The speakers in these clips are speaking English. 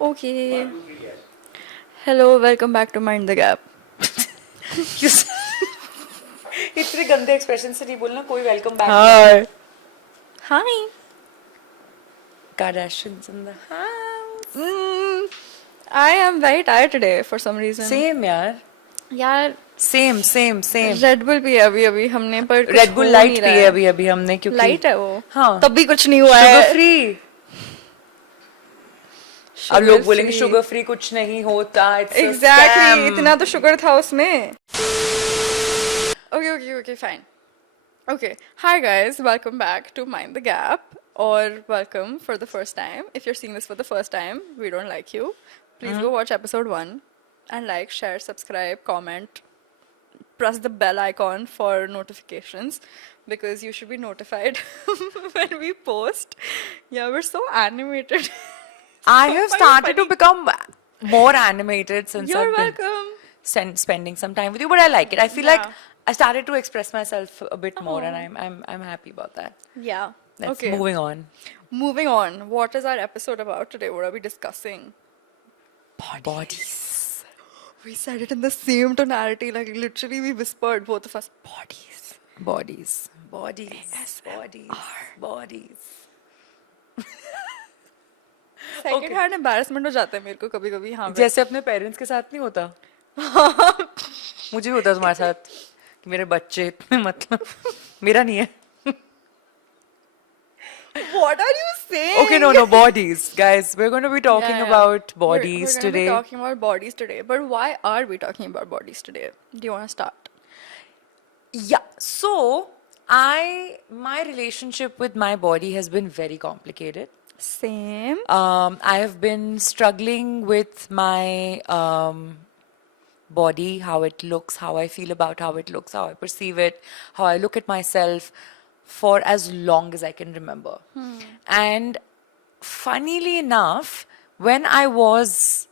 Okay. Hello, welcome back to Mind the Gap. इतने गंदे expression से नहीं बोलना कोई welcome back Hi. Hi. Kardashians in the house. I am very tired today for some reason. Same यार. यार Same. Red bull पिया अभी हमने पर कुछ Red Bull हो Light नहीं रहा पिए है. अभी हमने क्योंकि लाइट है वो. हाँ. तब भी कुछ नहीं हुआ है. Sugar free. अब Sugar लोग बोलेंगे free. शुगर फ्री कुछ नहीं होता. It's a Exactly. scam. इतना तो शुगर था उसमें. Okay, fine. Okay. Hi guys, welcome back to Mind the Gap, or welcome for the first time. If you're seeing this for the first time, we don't like you. Please go watch episode 1 and like, share, subscribe, comment, press the bell icon for notifications because you should be notified when we post. Yeah, we're so animated. I have started to become more animated since You're I've been welcome. spending some time with you, but I like it. I feel like Yeah. I started to express myself a bit more, and I'm happy about that. Yeah. Let's Okay. moving on. Moving on. What is our episode about today? What are we discussing? Bodies. We said it in the same tonality, like literally we whispered, both of us, bodies. Bodies. Second hand embarrassment हो जाता है मेरे को कभी-कभी हाँ. जैसे अपने parents के साथ नहीं होता. मुझे भी होता तुम्हारे साथ कि मेरे बच्चे इतने मतलब मेरा नहीं है. What are you saying? Okay, no, bodies, guys. We're going to be talking Yeah. about We're bodies gonna today. be talking about bodies today. But why are we talking about bodies today? Do you want to start? Yeah. So my relationship with my body has been very complicated. Same. I have been struggling with my body, how it looks, how I feel about how it looks, how I perceive it, how I look at myself for as long as I can remember. And funnily enough, when I was,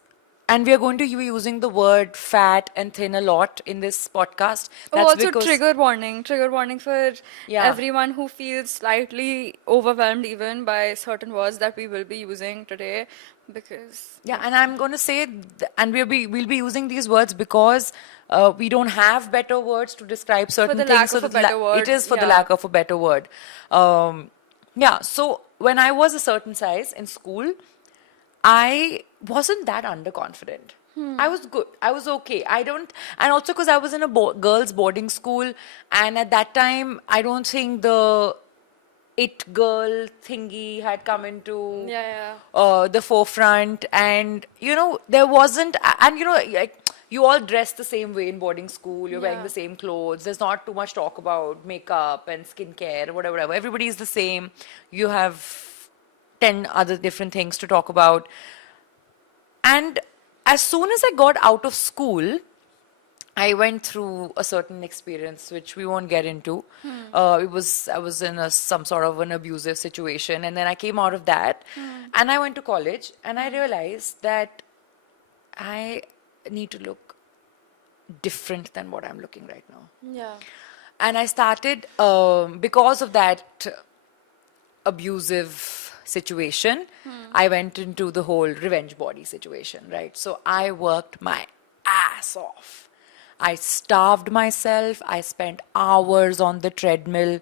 and we are going to be using the word fat and thin a lot in this podcast. That's Also because trigger warning for Yeah. everyone who feels slightly overwhelmed even by certain words that we will be using today because Yeah, and I'm going to say, and we'll be using these words because we don't have better words to describe certain the things. lack of a better word, It is for the yeah. lack of a better word. Yeah, so when I was a certain size in school, I wasn't that underconfident. I was good. I was okay. And also because I was in a girls' boarding school, and at that time, I don't think the it girl thingy had come into the forefront, and there wasn't, and like you all dress the same way in boarding school. You're wearing Yeah. the same clothes. There's not too much talk about makeup and skincare, whatever. Everybody is the same. You have 10 other different things to talk about. And as soon as I got out of school, I went through a certain experience which we won't get into. I was in some sort of an abusive situation, and then I came out of that, and I went to college, and I realized that I need to look different than what I'm looking right now. yeah. And I started, because of that abusive situation, I went into the whole revenge body situation, right? So I worked my ass off. I starved myself. I spent hours on the treadmill.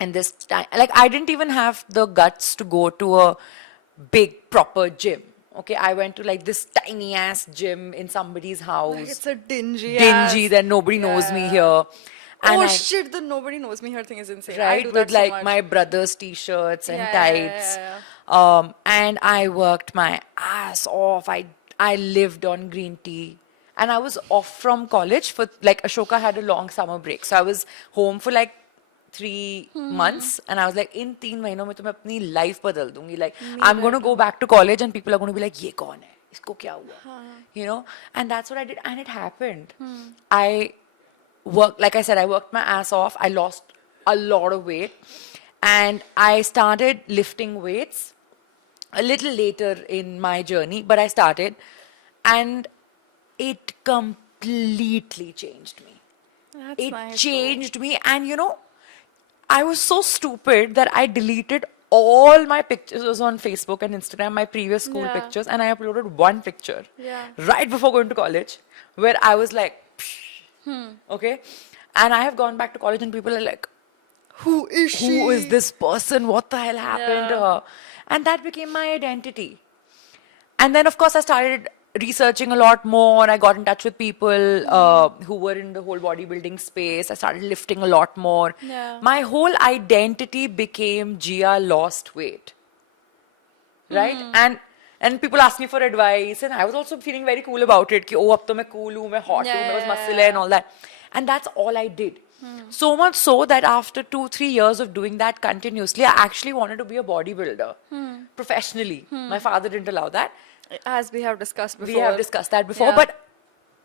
And this time, like, I didn't even have the guts to go to a big, proper gym. Okay, I went to like this tiny ass gym in somebody's house. Like it's a dingy That nobody knows me here. And shit, the nobody knows me here thing is insane. I right, do with that so like much. my brother's t-shirts and Yeah, tights. yeah. And I worked my ass off. I lived on green tea. And I was off from college for, like, Ashoka had a long summer break. So I was home for like 3 months, and I was like, in 3 mahino mein to main apni life badal dungi. Like, I'm going to go back to college and people are going to be like, ye kaun hai? Isko kya hua? And that's what I did, and it happened. I worked, like I said, I worked my ass off. I lost a lot of weight, and I started lifting weights a little later in my journey, but I started, and it completely changed me. That's It nice, changed me, and I was so stupid that I deleted all my pictures on Facebook and Instagram, my previous school Yeah. pictures, and I uploaded one picture Yeah. right before going to college where I was like, okay. And I have gone back to college and people are like, Who is she? who is this person? What the hell happened to Yeah. her? And that became my identity. And then, of course, I started researching a lot more. I got in touch with people who were in the whole bodybuilding space. I started lifting a lot more. Yeah. My whole identity became Gia lost weight. Right? And people asked me for advice, and I was also feeling very cool about it. Ki, oh, ab to main cool hu, main hot hu, Yeah, main yeah, muscle hai yeah. and all that. And that's all I did. So much so that after 2-3 years of doing that continuously, I actually wanted to be a bodybuilder professionally. My father didn't allow that. As we have discussed before. We have discussed that before. Yeah. But,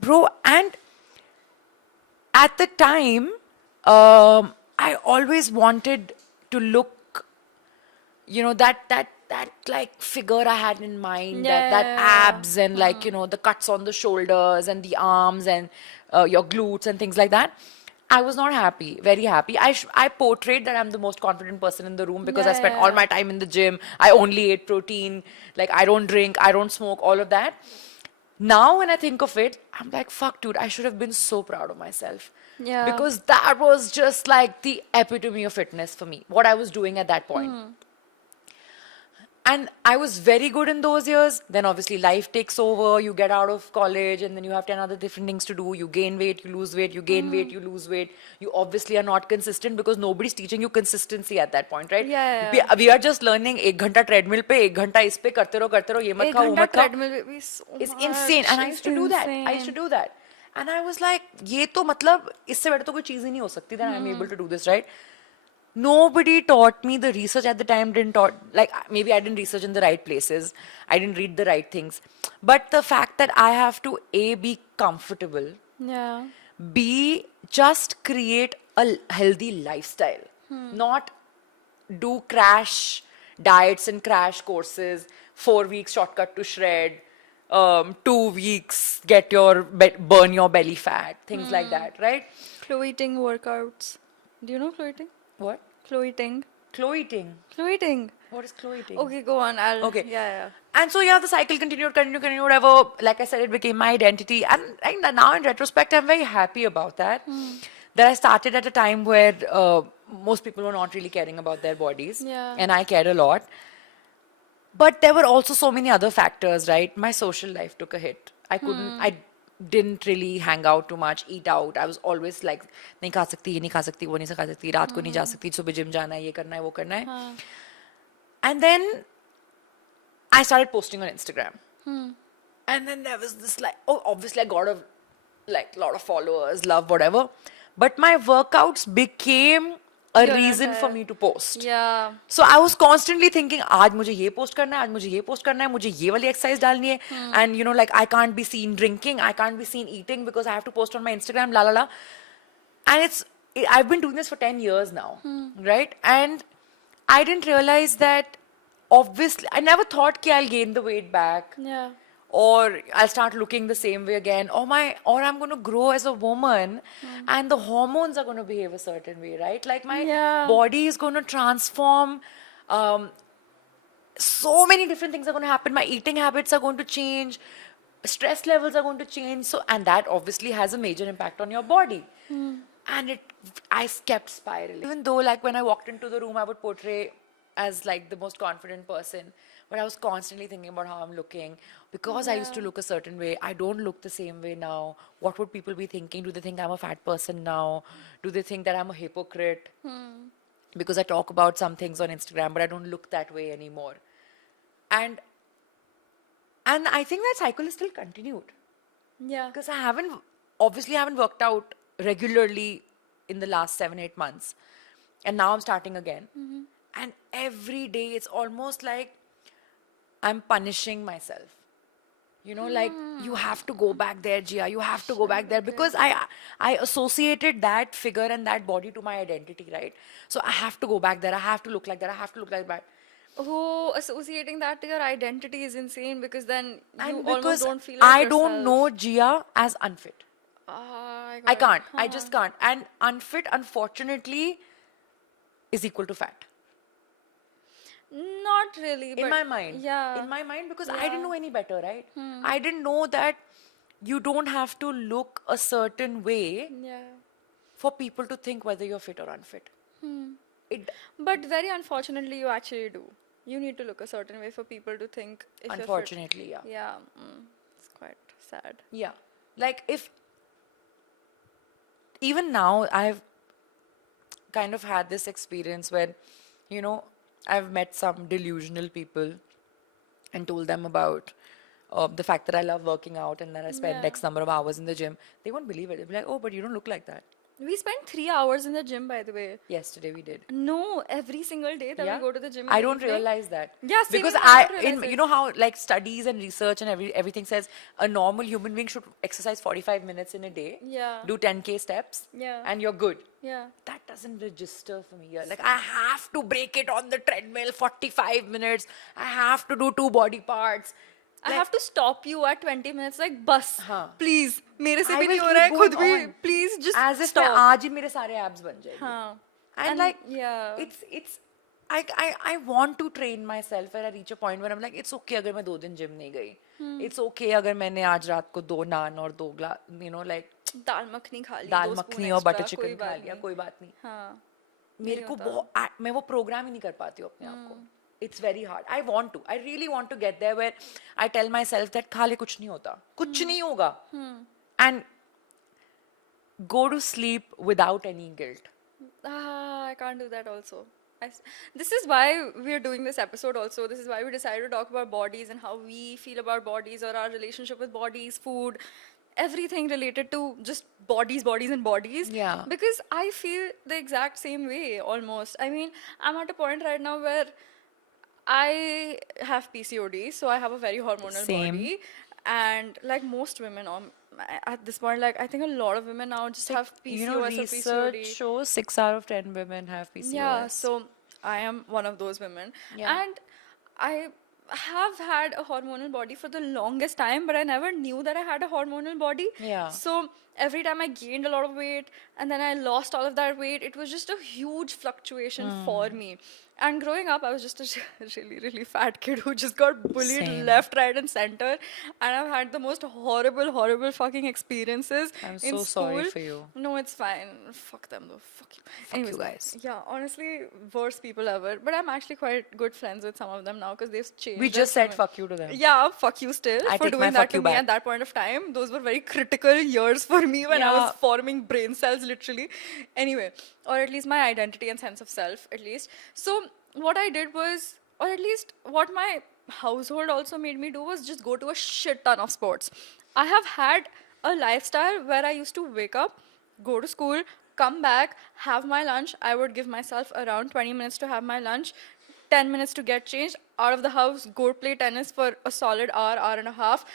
bro, and at the time, I always wanted to look, that like figure I had in mind, that Yeah. abs and like, the cuts on the shoulders and the arms and your glutes and things like that. I was not happy, very happy. I portrayed that I'm the most confident person in the room because I spent all Yeah. my time in the gym. I only ate protein. Like, I don't drink, I don't smoke, all of that. Now, when I think of it, I'm like, fuck, dude, I should have been so proud of myself. Yeah. Because that was just like the epitome of fitness for me, what I was doing at that point. And I was very good in those years. Then obviously life takes over. You get out of college and then you have 10 other different things to do. You gain weight, you lose weight, you gain weight, you lose weight. You obviously are not consistent because nobody's teaching you consistency at that point, right? Yeah. We are just learning 1 घंटा treadmill पे 1 घंटा इस पे करते रहो ये मत एक खाओ वो घंटा मत खाओ. treadmill पे भी so It's much. insane. And I used to do that. I used to do that. And I was like, ये तो मतलब इससे better तो कोई चीज ही नहीं हो सकती that I'm able to do this, right? Nobody taught me. The research at the time didn't taught, like maybe I didn't research in the right places. I didn't read the right things. But the fact that I have to A, be comfortable, Yeah. B, just create a healthy lifestyle, not do crash diets and crash courses, 4 weeks shortcut to shred, 2 weeks get your burn your belly fat, things like that, right? Chloe Ting workouts. Do you know Chloe Ting? What? Chloe Ting. Chloe Ting. Chloe Ting. What is Chloe Ting? Okay, go on. I'll. Okay. Yeah. And so, yeah, the cycle continued, whatever. Like I said, it became my identity. And now, in retrospect, I'm very happy about that. That I started at a time where most people were not really caring about their bodies. Yeah. And I cared a lot. But there were also so many other factors, right? My social life took a hit. I didn't really hang out too much, eat out. I was always like, नहीं खा सकती, ये नहीं खा सकती, वो नहीं खा सकती, रात को नहीं जा सकती, सुबह जिम जाना है, ये करना है, वो करना है. And then I started posting on Instagram. And then there was this like, oh, obviously I got a lot of followers, love, whatever. But my workouts became a Your reason for entire- me to post. Yeah. So I was constantly thinking, आज मुझे ये post करना है, आज मुझे ये post करना है, मुझे ये वाली exercise डालनी है. And like I can't be seen drinking, I can't be seen eating because I have to post on my Instagram, la la la. And I've been doing this for 10 years now, right? And I didn't realize that, obviously, I never thought कि I'll gain the weight back. Yeah. Or I'll start looking the same way again, or I'm going to grow as a woman, and the hormones are going to behave a certain way, right? Like my Yeah. body is going to transform. So many different things are going to happen. My eating habits are going to change. Stress levels are going to change. So, and that obviously has a major impact on your body. And I kept spiraling. Even though, like, when I walked into the room, I would portray as like the most confident person, but I was constantly thinking about how I'm looking because I used to look a certain way. I don't look the same way now. What would people be thinking? Do they think I'm a fat person now? Do they think that I'm a hypocrite? Because I talk about some things on Instagram, but I don't look that way anymore. And I think that cycle is still continued Yeah. because I haven't worked out regularly in the last 7-8 months, and now I'm starting again. And every day it's almost like I'm punishing myself. Like you have to go back there, Gia. You have to go back there because I associated that figure and that body to my identity, right? So I have to go back there. I have to look like that. I have to look like that. Oh, associating that to your identity is insane because then you And almost because don't feel like I yourself. don't know Gia as unfit. I I got it. can't. I just can't. And unfit, unfortunately, is equal to fat. Not really, In but my mind. yeah. In my mind, because I Yeah. didn't know any better, right? I didn't know that you don't have to look a certain way Yeah. for people to think whether you're fit or unfit. It But very unfortunately, you actually do. You need to look a certain way for people to think if you're fit. unfortunately, yeah. Yeah, it's quite sad. Yeah. Like if even now I've kind of had this experience when, you know, I've met some delusional people and told them about the fact that I love working out and that I spend Yeah. X number of hours in the gym. They won't believe it. They'll be like, oh, but you don't look like that. We spend 3 hours in the gym, by the way. Yesterday we did. No, every single day that Yeah. we go to the gym. In I the don't evening. realize that. Yeah, same Because here, I don't realize you it. know how like studies and research and everything says a normal human being should exercise 45 minutes in a day, Yeah. do 10K steps, Yeah. and you're good. Yeah. That doesn't register for me here. Like I have to break it on the treadmill 45 minutes. I have to do 2 body parts. I have to stop you at 20 minutes like बस हाँ. please मेरे से I भी नहीं will हो रहा है keep खुद going भी on. please just As if stop. आज ही मेरे सारे abs बन जाएंगे. हाँ. And And like yeah. it's I want to train myself where I reach a point where I'm like it's okay अगर मैं 2 दिन gym नहीं गई. It's okay अगर मैंने आज रात को 2 नान और 2 ग्लास like दाल मखनी खा ली दाल 2 मखनी spoon और extra, बटर कोई चिकन खा बात लिया नहीं. कोई बात नहीं. हाँ. मेरे को बहुत मैं वो प्रोग्राम ही नहीं कर पाती हूँ अपने आप को. It's very hard. I really want to get there where I tell myself that खा ले कुछ नहीं होता. कुछ नहीं होगा. And go to sleep without any guilt. I can't do that also. This is why we are doing this episode also. This is why we decided to talk about bodies and how we feel about bodies or our relationship with bodies, food, everything related to just bodies, bodies, and bodies. Yeah. Because I feel the exact same way almost. I mean, I'm at a point right now where I have PCOD, so I have a very hormonal Same. body. And like most women, at this point, like I think a lot of women now just have PCOS You know, or research PCOD. shows 6 out of 10 women have PCOS. Yeah, so I am one of those women. Yeah. And I have had a hormonal body for the longest time, but I never knew that I had a hormonal body. Yeah. So every time I gained a lot of weight and then I lost all of that weight, it was just a huge fluctuation for me. And growing up, I was just a really, really fat kid who just got bullied Same. left, right, and center. And I've had the most horrible, horrible fucking experiences I'm in so school. sorry for you. No, it's fine. Fuck them though. Fuck you. Fuck you Anyways, guys. Yeah, honestly, worst people ever. But I'm actually quite good friends with some of them now because they've changed. We their just said human- fuck you to them. Yeah, fuck you still I for take doing my that fuck to you me back. at that point of time. Those were very critical years for me when I Yeah. was forming brain cells literally. Anyway, or at least my identity and sense of self, at least. So what I did was, or at least what my household also made me do was just go to a shit ton of sports. I have had a lifestyle where I used to wake up, go to school, come back, have my lunch. I would give myself around 20 minutes to have my lunch, 10 minutes to get changed, out of the house, go play tennis for a solid hour, hour and a half.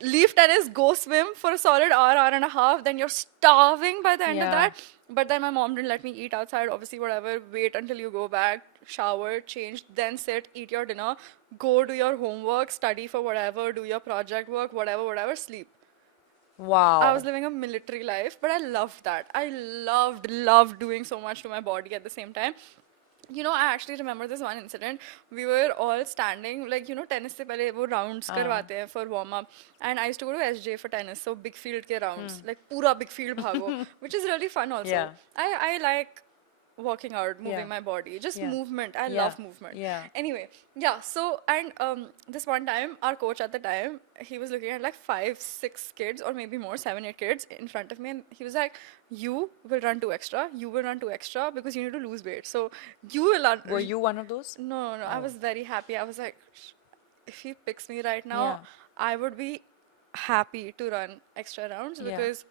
Leave tennis, go swim for a solid hour, hour and a half. Then you're starving by the end of Yeah. that. But then my mom didn't let me eat outside. Obviously, whatever. Wait until you go back, shower, change, then sit, eat your dinner, go do your homework, study for whatever, do your project work, whatever, whatever, sleep. Wow. I was living a military life, but I loved that. I loved doing so much to my body at the same time. You know, I actually remember this one incident. We were all standing, like, you know, tennis se pehle wo rounds karwate hain for warm up. And I used to go to SJ for tennis, so big field ke rounds, like pura big field bhago, which is really fun also. Yeah. I like working out, moving Yeah. my body, just Yeah. movement. I Yeah. love movement. Yeah. Anyway, yeah. So and this one time, our coach at the time, he was looking at like 5, 6 kids, or maybe more, 7, 8 kids in front of me, and he was like, "You will run 2 extra. You will run 2 extra because you need to lose weight. So you will run." Were you one of those? No, no. I was very happy. I was like, if he picks me right now, Yeah. I would be happy to run extra rounds Yeah. because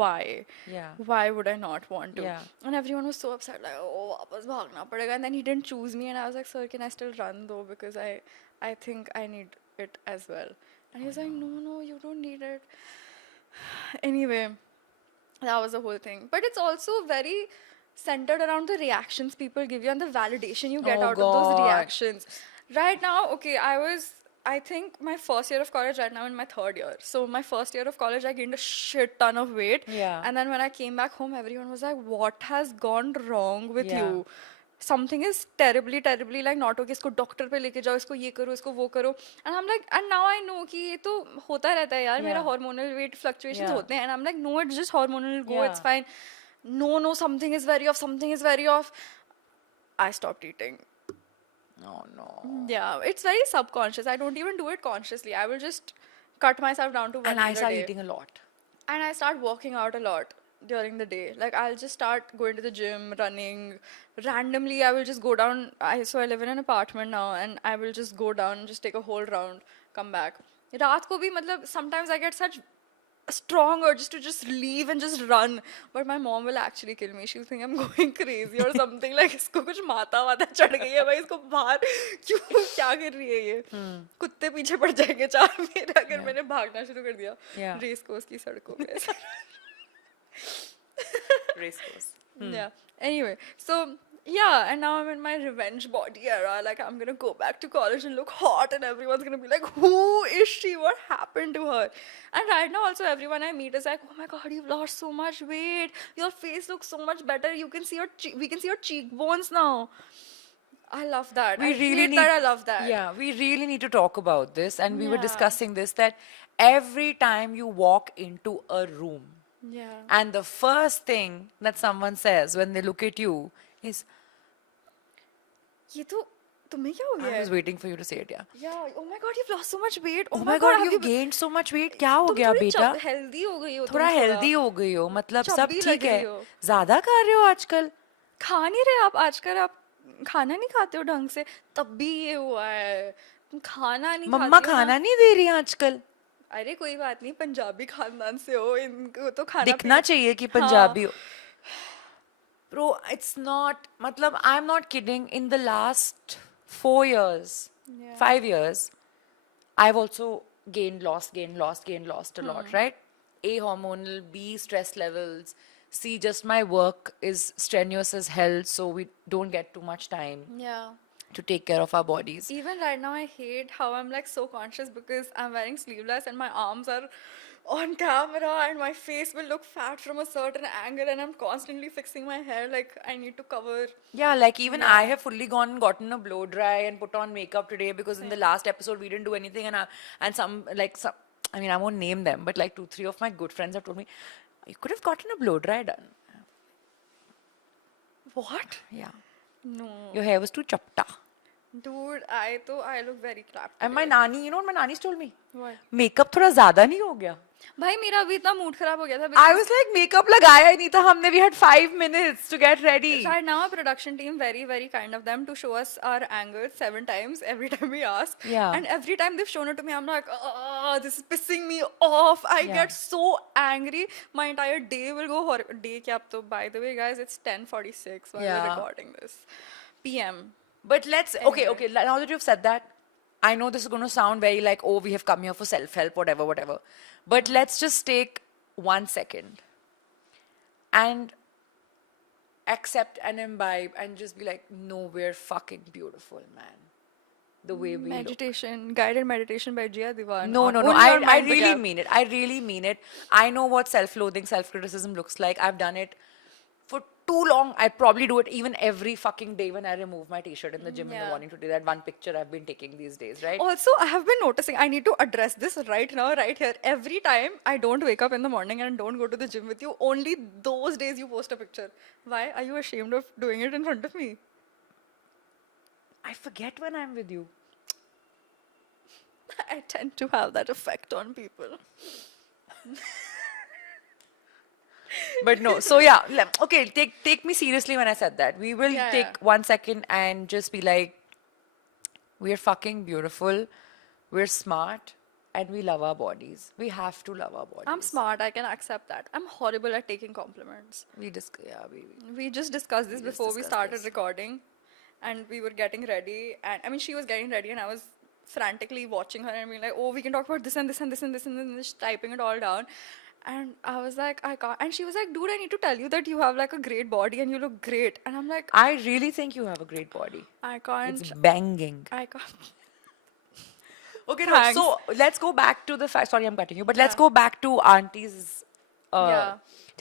why? Yeah. Why would I not want to? Yeah. And everyone was so upset, like, oh, वापस भागना पड़ेगा. And then he didn't choose me, and I was like, sir, can I still run though? Because I think I need it as well. And he was like, no, you don't need it. Anyway, that was the whole thing. But it's also very centered around the reactions people give you and the validation you get Oh, out of those God. reactions. Right now, okay, I think my first year of college, right now in my third year. So my first year of college, I gained a shit ton of weight. Yeah. And then when I came back home, everyone was like, what has gone wrong with Yeah. you? something is terribly like not okay, इसको doctor पे लेके जाओ, इसको ये करो, इसको वो करो, and I'm like, and now I know कि ये तो होता रहता है यार, मेरा Yeah. hormonal weight fluctuations Yeah. होते हैं, and I'm like, no, it's just hormonal, go, it's Yeah. fine. No, something is very off, something is very off. I stopped eating. Oh no. Yeah, it's very subconscious. I don't even do it consciously. I will just cut myself down to one And I meal a start day. eating a lot. And I start working out a lot during the day. Like I'll just start going to the gym, running. Randomly, I will just go down. So I live in an apartment now, and I will just go down, just take a whole round, come back. रात को भी मतलब sometimes I get such strong urges to just leave and just run, but my mom will actually kill me. She'll think I'm going crazy or something. Like इसको कुछ माता वाता चढ़ गई है भाई, इसको बाहर क्यों क्या कर रही है ये, कुत्ते पीछे पड़ जाएंगे चार मेरे अगर मैंने भागना शुरू कर दिया Yeah. रेस कोर्स की सड़कों पे. Race course. Yeah. Anyway, so yeah, and now I'm in my revenge body era. Like I'm gonna go back to college and look hot, and everyone's gonna be like, "Who is she? What happened to her?" And right now, also everyone I meet is like, "Oh my God, you've lost so much weight. Your face looks so much better. You can see we can see your cheekbones now." I love that. I hate that. I love that. Yeah, we really need to talk about this. And we were Yeah. discussing this that every time you walk into a room, Yeah. and the first thing that someone says when they look at you is, ये तो तुम्हें क्या हो गया I है? was waiting for you to say it, yeah. Yeah. Oh my God, you've lost so much weight. Oh my God, have you've gained so much weight. क्या हो तुम गया थोड़ी बेटा? healthy हो गई हो तुम थोड़ा healthy हो गई हो, मतलब सब चब्बी लग ठीक है. रही हो. ज़्यादा खा रहे हो आजकल? खा नहीं रहे आप आजकल, आप खाना नहीं खाते हो ढंग से, तब भी ये हुआ है, तुम खाना नहीं मम्मा खाती हो ना. खाना नहीं दे रही आजकल. अरे कोई बात नहीं, पंजाबी खानदान से हो, इनको तो खाना दिखना पीना. चाहिए कि पंजाबी हो. Bro, it's not, matlab, I'm not kidding. In the last 4 years, Yeah. 5 years, I've also gained, lost a lot, right? A, hormonal, B, stress levels. C, just my work is strenuous as hell, so we don't get too much time Yeah. to take care of our bodies. Even right now, I hate how I'm like so conscious because I'm wearing sleeveless and my arms are on camera and my face will look fat from a certain angle and I'm constantly fixing my hair. Like I need to cover. Yeah, like even I have fully gone and gotten a blow dry and put on makeup today because in the last episode we didn't do anything and some I mean I won't name them, but like 2-3 of my good friends have told me you could have gotten a blow dry done. What? Yeah, No. your hair was too chapta. Dude, I look very crap. And my today. nani, you know what my nani's told me? What? Makeup थोड़ा ज़्यादा नहीं हो गया? भाई मेरा अभी इतना mood खराब हो गया था I because was like makeup लगाया ही नहीं था हमने. We had 5 minutes to get ready. right now our production team very kind of them to show us our anger 7 times every time we ask. Yeah. And every time they've shown it to me, I'm like, oh, this is pissing me off. I Yeah. get so angry. My entire day will go day kya ab to, by the way, guys, it's 10:46 while we're Yeah. recording this. PM. But let's okay. Now that you've said that, I know this is going to sound very like, oh, we have come here for self-help, whatever. But let's just take 1 second and accept and imbibe and just be like, no, we're fucking beautiful, man. The way we look. Meditation, guided meditation by Jia Diwan. No. Only I on Mind the really Gap. mean it. I really mean it. I know what self-loathing, self-criticism looks like. I've done it for too long. I probably do it even every fucking day when I remove my t-shirt in the gym in the Yeah. morning to do that one picture I've been taking these days, right? Also, I have been noticing, I need to address this right now, right here. Every time I don't wake up in the morning and don't go to the gym with you, only those days you post a picture. Why? Are you ashamed of doing it in front of me? I forget when I'm with you. I tend to have that effect on people. But no, so yeah, okay, take me seriously when I said that. We will Yeah, take yeah. 1 second and just be like, we're fucking beautiful, we're smart, and we love our bodies. We have to love our bodies. I'm smart, I can accept that. I'm horrible at taking compliments. We We just discussed this We just before we discussed started this. recording, and we were getting ready. And I mean, she was getting ready, and I was frantically watching her and being like, "Oh, we can talk about this and this and this and this and then just typing it all down." And I was like, "I can't." And she was like, "Dude, I need to tell you that you have like a great body and you look great." And I'm like, I really think you have a great body. "I can't. It's banging. I can't." Okay, Thanks. no, so let's go back to the fact. Sorry, I'm cutting you, but let's Yeah. go back to auntie's Yeah.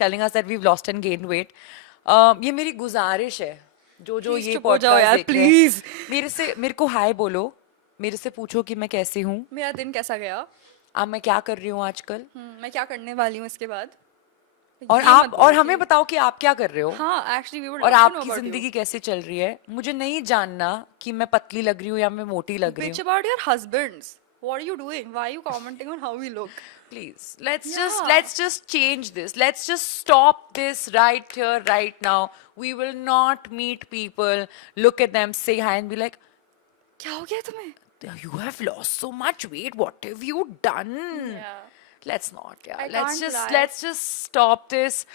telling us that we've lost and gained weight. ये मेरी गुजारिश है जो Please ये चुप हो जाओ podcast यार, देख रहे हैं, please. मेरे को हाय बोलो, मेरे से पूछो कि मैं कैसे हूँ, मेरा दिन कैसा गया? अब मैं क्या कर रही हूँ आजकल, मैं क्या करने वाली हूँ इसके बाद? और ये मत आप और बोलो हमें कि बताओ कि आप क्या कर रहे हो, हाँ, actually we would और love to know आपकी about you. जिंदगी कैसे चल रही है। मुझे नहीं जानना कि मैं पतली लग रही हूँ या मैं मोटी लग रही Bitch हूँ। about your husbands. What are you doing? Why are you commenting on how we look? Please, Yeah. let's just change this. Let's just stop this right here, right now. We will not meet people, look at them, say hi, and be like, क्या हो गया तुम्हें? you have lost so much weight. What have you done? Yeah. Let's not. Yeah. I can't lie. Let's just stop this,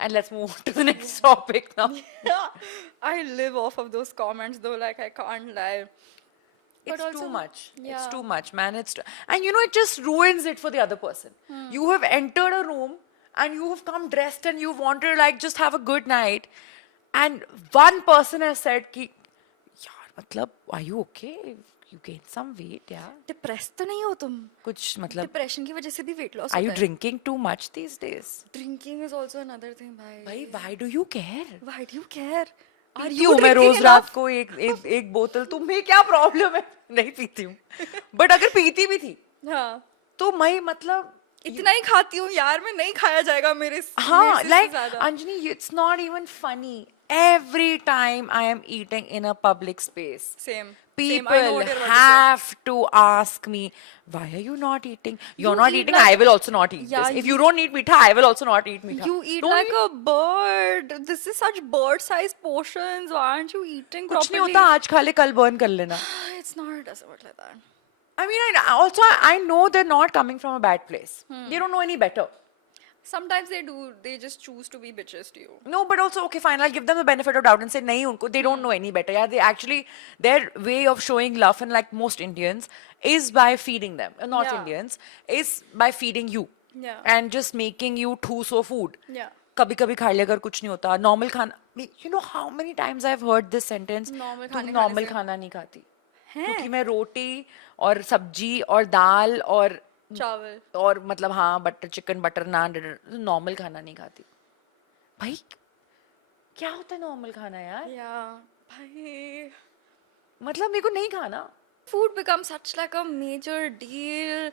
and let's move on to the next topic now. Yeah. I live off of those comments though, like I can't lie. But It's also, too much. It's yeah. too much, man. And you know, it just ruins it for the other person. You have entered a room and you have come dressed and you wanted to like just have a good night, and one person has said ki, yaar, matlab, are you okay? You gained some weight, yeah. Depressed तो नहीं हो तुम? कुछ मतलब, Depression की वजह से भी weight loss are you होता है. drinking too much these days? Drinking is also another thing, भाई. भाई, why do you care? Why do you care? Are पीती you हूँ मैं drinking रोज रात enough? को एक बोतल, तुम्हें क्या प्रॉब्लम है? नहीं पीती हूँ, बट अगर पीती भी थी हाँ. तो मैं मतलब इतना ही खाती हूँ यार, मैं नहीं खाया जाएगा मेरे हाँ, से like ज़्यादा. Anjani, it's not even funny. Every time I am eating in a public space, Same. people I know what you're about to say. have to ask me, why are you not eating? You're You not eat eating, like- I will also not eat Yeah, this. If you- you don't eat meetha, I will also not eat meetha. You eat Don't like a bird. This is such bird-sized portions. Why aren't you eating कुछ नहीं properly? होता, आज खा ले कल burn कर लेना. It's not, it doesn't work like that. I mean, I know they're not coming from a bad place. They don't know any better. Sometimes they do. They just choose to be bitches to you. No, but also, okay, fine, I'll give them the benefit of doubt and say, nahi, unko, they don't know any better. Yeah, they actually, their way of showing love, and like most Indians, is by feeding them. Not Yeah. Indians, is by feeding you. Yeah. And just making you ठूस हो food. Yeah. कभी कभी खा ले अगर कुछ नहीं होता. Normal खाना, you know how many times I've heard this sentence? Normal तू खाने normal से- खाना नहीं खाती. हैं? क्योंकि मैं रोटी और सब्जी और दाल चावल. और मतलब हाँ बटर चिकन बटर नान नॉर्मल खाना नहीं खाती. भाई क्या होता है नॉर्मल खाना यार? Yeah. भाई. मतलब मेरे को नहीं खाना. Food becomes such like a major deal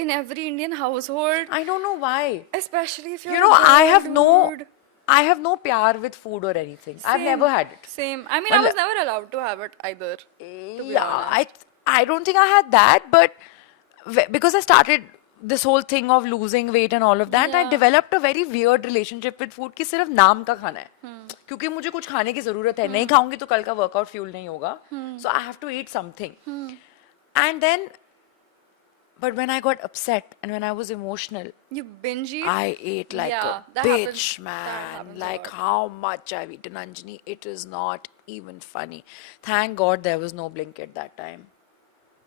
in every Indian household. I don't know why. Especially if you're You know, a I girl, have no dude. I have no pyar with food or anything. I've Same. never had it. Same. I mean, I Well, was never allowed to have it either. To be Yeah, honest. I don't think I had that, but because I started this whole thing of losing weight and all of that, I Yeah. developed a very weird relationship with food कि सिर्फ नाम का खाना है. क्योंकि मुझे कुछ खाने की जरूरत है. नहीं खाऊंगी तो कल का वर्कआउट फ्यूल नहीं होगा. So I have to eat something. And then, but when I got upset and when I was emotional, You binge eat. I ate like Yeah, a that bitch, happens- that man. happens a Like lot. how much I've eaten, Anjani. It is not even funny. Thank God there was no Blinkit that time.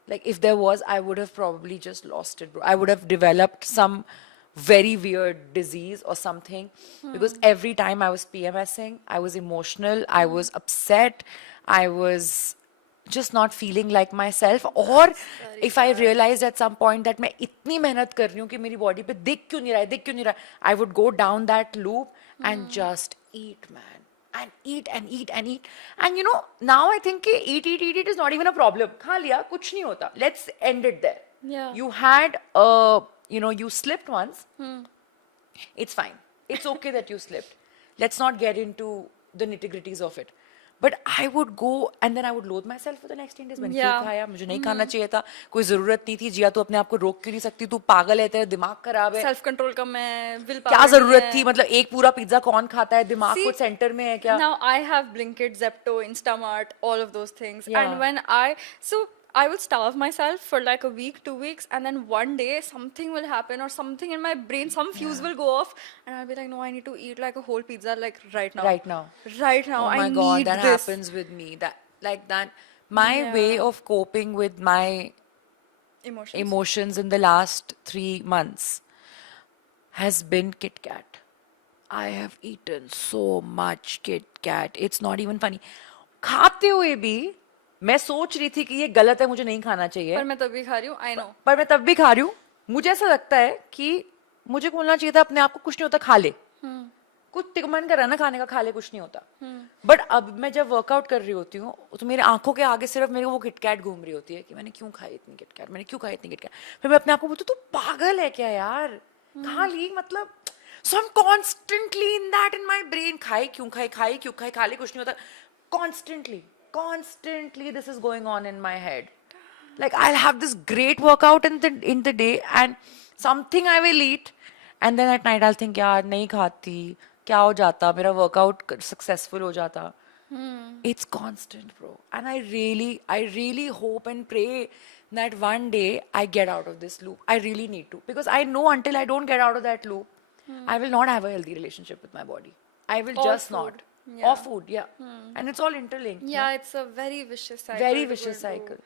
Like if there was, I would have probably just lost it, bro. I would have developed some very weird disease or something because every time I was PMSing, I was emotional, I was upset, I was just not feeling like myself. Or if I realized at some point that मैं इतनी मेहनत कर रही हूँ कि मेरी body पे दिख क्यों नहीं रहा है, दिख क्यों नहीं रहा है, I would go down that loop and just eat, man. And eat and eat and eat. And you know, now I think कि eat is not even a problem. खा लिया, कुछ नहीं होता. Let's end it there. Yeah. You had you slipped once. It's fine. It's okay that you slipped. Let's not get into the nitty-gritties of it. But I would go and then I would loathe myself for the next 10 days. मैंने क्यों Yeah. खाया? मुझे नहीं खाना चाहिए था. कोई जरूरत नहीं थी. जिया तू अपने आप को रोक क्यों नहीं सकती? तू पागल है, तेरा दिमाग खराब है. Self control का मैं will क्या power जरूरत नहीं थी? है. मतलब एक पूरा पिज्जा कौन खाता है? दिमाग See, को सेंटर में है क्या? Now I have Blinkit, Zepto, Instamart, all of those things. Yeah. And when I will starve myself for like a week, 2 weeks, and then one day something will happen or something in my brain, some fuse will go off, and I'll be like, no, I need to eat like a whole pizza like right now. Right now. Right now. Oh my I God, need that this. happens with me. That my Yeah. way of coping with my Emotions. emotions in the last 3 months has been Kit Kat. I have eaten so much Kit Kat. It's not even funny. खाते हुए भी मैं सोच रही थी कि ये गलत है, मुझे नहीं खाना चाहिए. पर मैं तभी खा रही हूँ, I know. पर मैं तब भी खा रही हूँ. मुझे ऐसा लगता है कि मुझे बोलना चाहिए था अपने आप को कुछ नहीं होता, खा ले. कुछ मन कर रहा है ना खाने का, खा ले, कुछ नहीं होता. बट अब मैं जब वर्कआउट कर रही होती हूँ तो मेरे आंखों के आगे सिर्फ मेरे को वो किटकैट घूम रही होती है कि मैंने क्यों खाई इतनी किटकैट, मैंने क्यों खाई इतनी किटकैट. फिर मैं अपने आप को बोलती हूँ तू पागल है क्या यार, खा ली मतलब. So I am constantly in that in my brain, खाई क्यों खाई, खाई क्यों खाई, खा ली कुछ नहीं होता. Constantly this is going on in my head. Like I'll have this great workout in the day and something I will eat and then at night I'll think यार नहीं खाती क्या हो जाता, मेरा workout successful हो जाता. It's constant, bro. And I really hope and pray that one day I get out of this loop. I really need to, because I know until I don't get out of that loop, I will not have a healthy relationship with my body. I will Or just food. not. Yeah. Or food, yeah. And it's all interlinked. no? Yeah, it's a very vicious cycle. Very to vicious go into. cycle.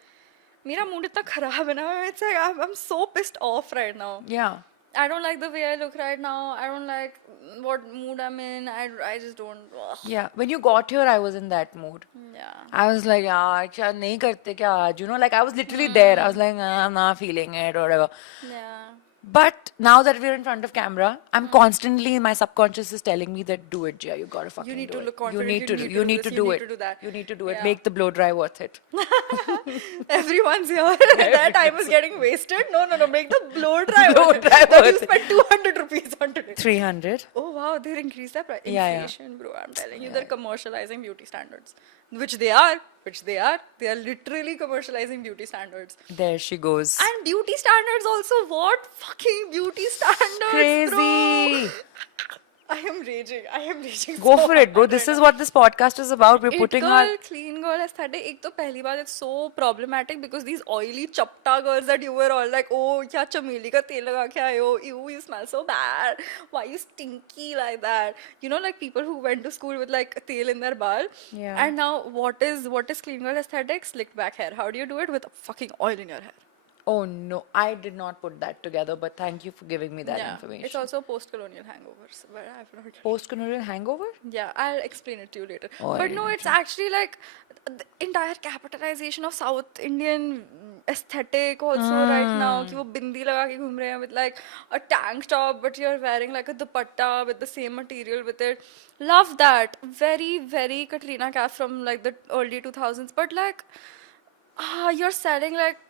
मेरा mood इतना खराब है ना, it's like I'm so pissed off right now. Yeah. I don't like the way I look right now. I don't like what mood I'm in. I just don't. Ugh. Yeah. When you got here, I was in that mood. Yeah. I was like, yaar, kya nahi karte kya aaj? You know, like I was literally there. I was like, I'm not feeling it or whatever. Yeah. But now that we're in front of camera, I'm constantly, my subconscious is telling me that do it, Jia. You gotta fucking need do to it. look confident, You need to do. this, You need to do it. do that. You need to do it. Yeah. Make the blow dry worth it. Everyone's here. Their time is getting wasted. No. Make the blow dry. Blow worth it. dry That you worth it. spent 200 rupees on today. 300. Oh wow, they've increased their price. Yeah, yeah. Inflation, bro. I'm telling you, they're commercializing beauty standards, which they are. They are literally commercializing beauty standards. There she goes. And beauty standards also. What fucking beauty standards, Crazy. bro? I am raging. Go so for it, bro. hard This right is now. what this podcast is about. We're It putting girl, our clean girl aesthetic. एक तो पहली बात, it's so problematic because these oily chapta girls that you were all like, oh, क्या चमेली का तेल लगा के आए हो? Ew, you smell so bad. Why you stinky like that? You know, like people who went to school with like तेल in their bal. Yeah. And now what is clean girl aesthetic? Slicked back hair. How do you do it? With fucking oil in your hair. Oh no, I did not put that together, but thank you for giving me that Yeah. information. It's also post-colonial hangovers, but I've not. Post-colonial hangover? Yeah, I'll explain it to you later. Oh, I but no, didn't it's actually like the entire capitalization of South Indian aesthetic also right now. कि वो बिंदी लगा के घूम रहे हैं with like a tank top, but you're wearing like a dupatta with the same material with it. Love that. Very, very Katrina Kaif from like the early 2000s. But like, you're selling like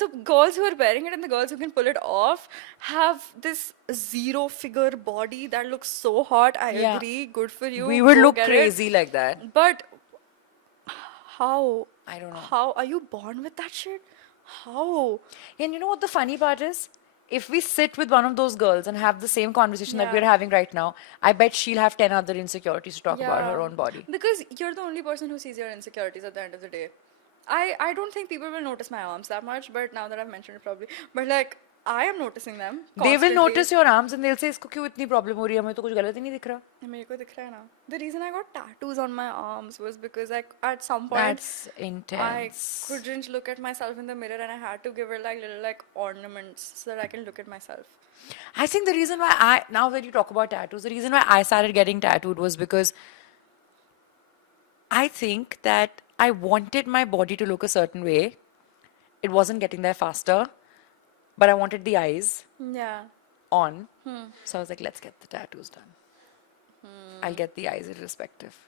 the girls who are wearing it and the girls who can pull it off have this zero figure body that looks so hot. I Yeah. agree. Good for you. We would Go look get it. crazy like that. But how? I don't know. How are you born with that shit? How? And you know what the funny part is? If we sit with one of those girls and have the same conversation that we're Yeah. having right now, I bet she'll have 10 other insecurities to talk about her own body. Because you're the only person who sees your insecurities at the end of the day. I don't think people will notice my arms that much, but now that I've mentioned it probably. But like I am noticing them. They will constantly. notice your arms and they'll say, इसको क्यों इतनी problem हो रही है? हमें तो कुछ गलत ही नहीं दिख रहा. मेरे को दिख रहा है ना. The reason I got tattoos on my arms was because like at some point That's intense. I couldn't look at myself in the mirror and I had to give it like little like ornaments so that I can look at myself. I think the reason why now that you talk about tattoos, the reason why I started getting tattooed was because I think that I wanted my body to look a certain way. It wasn't getting there faster, but I wanted the eyes Yeah. on. So I was like, let's get the tattoos done. I'll get the eyes irrespective.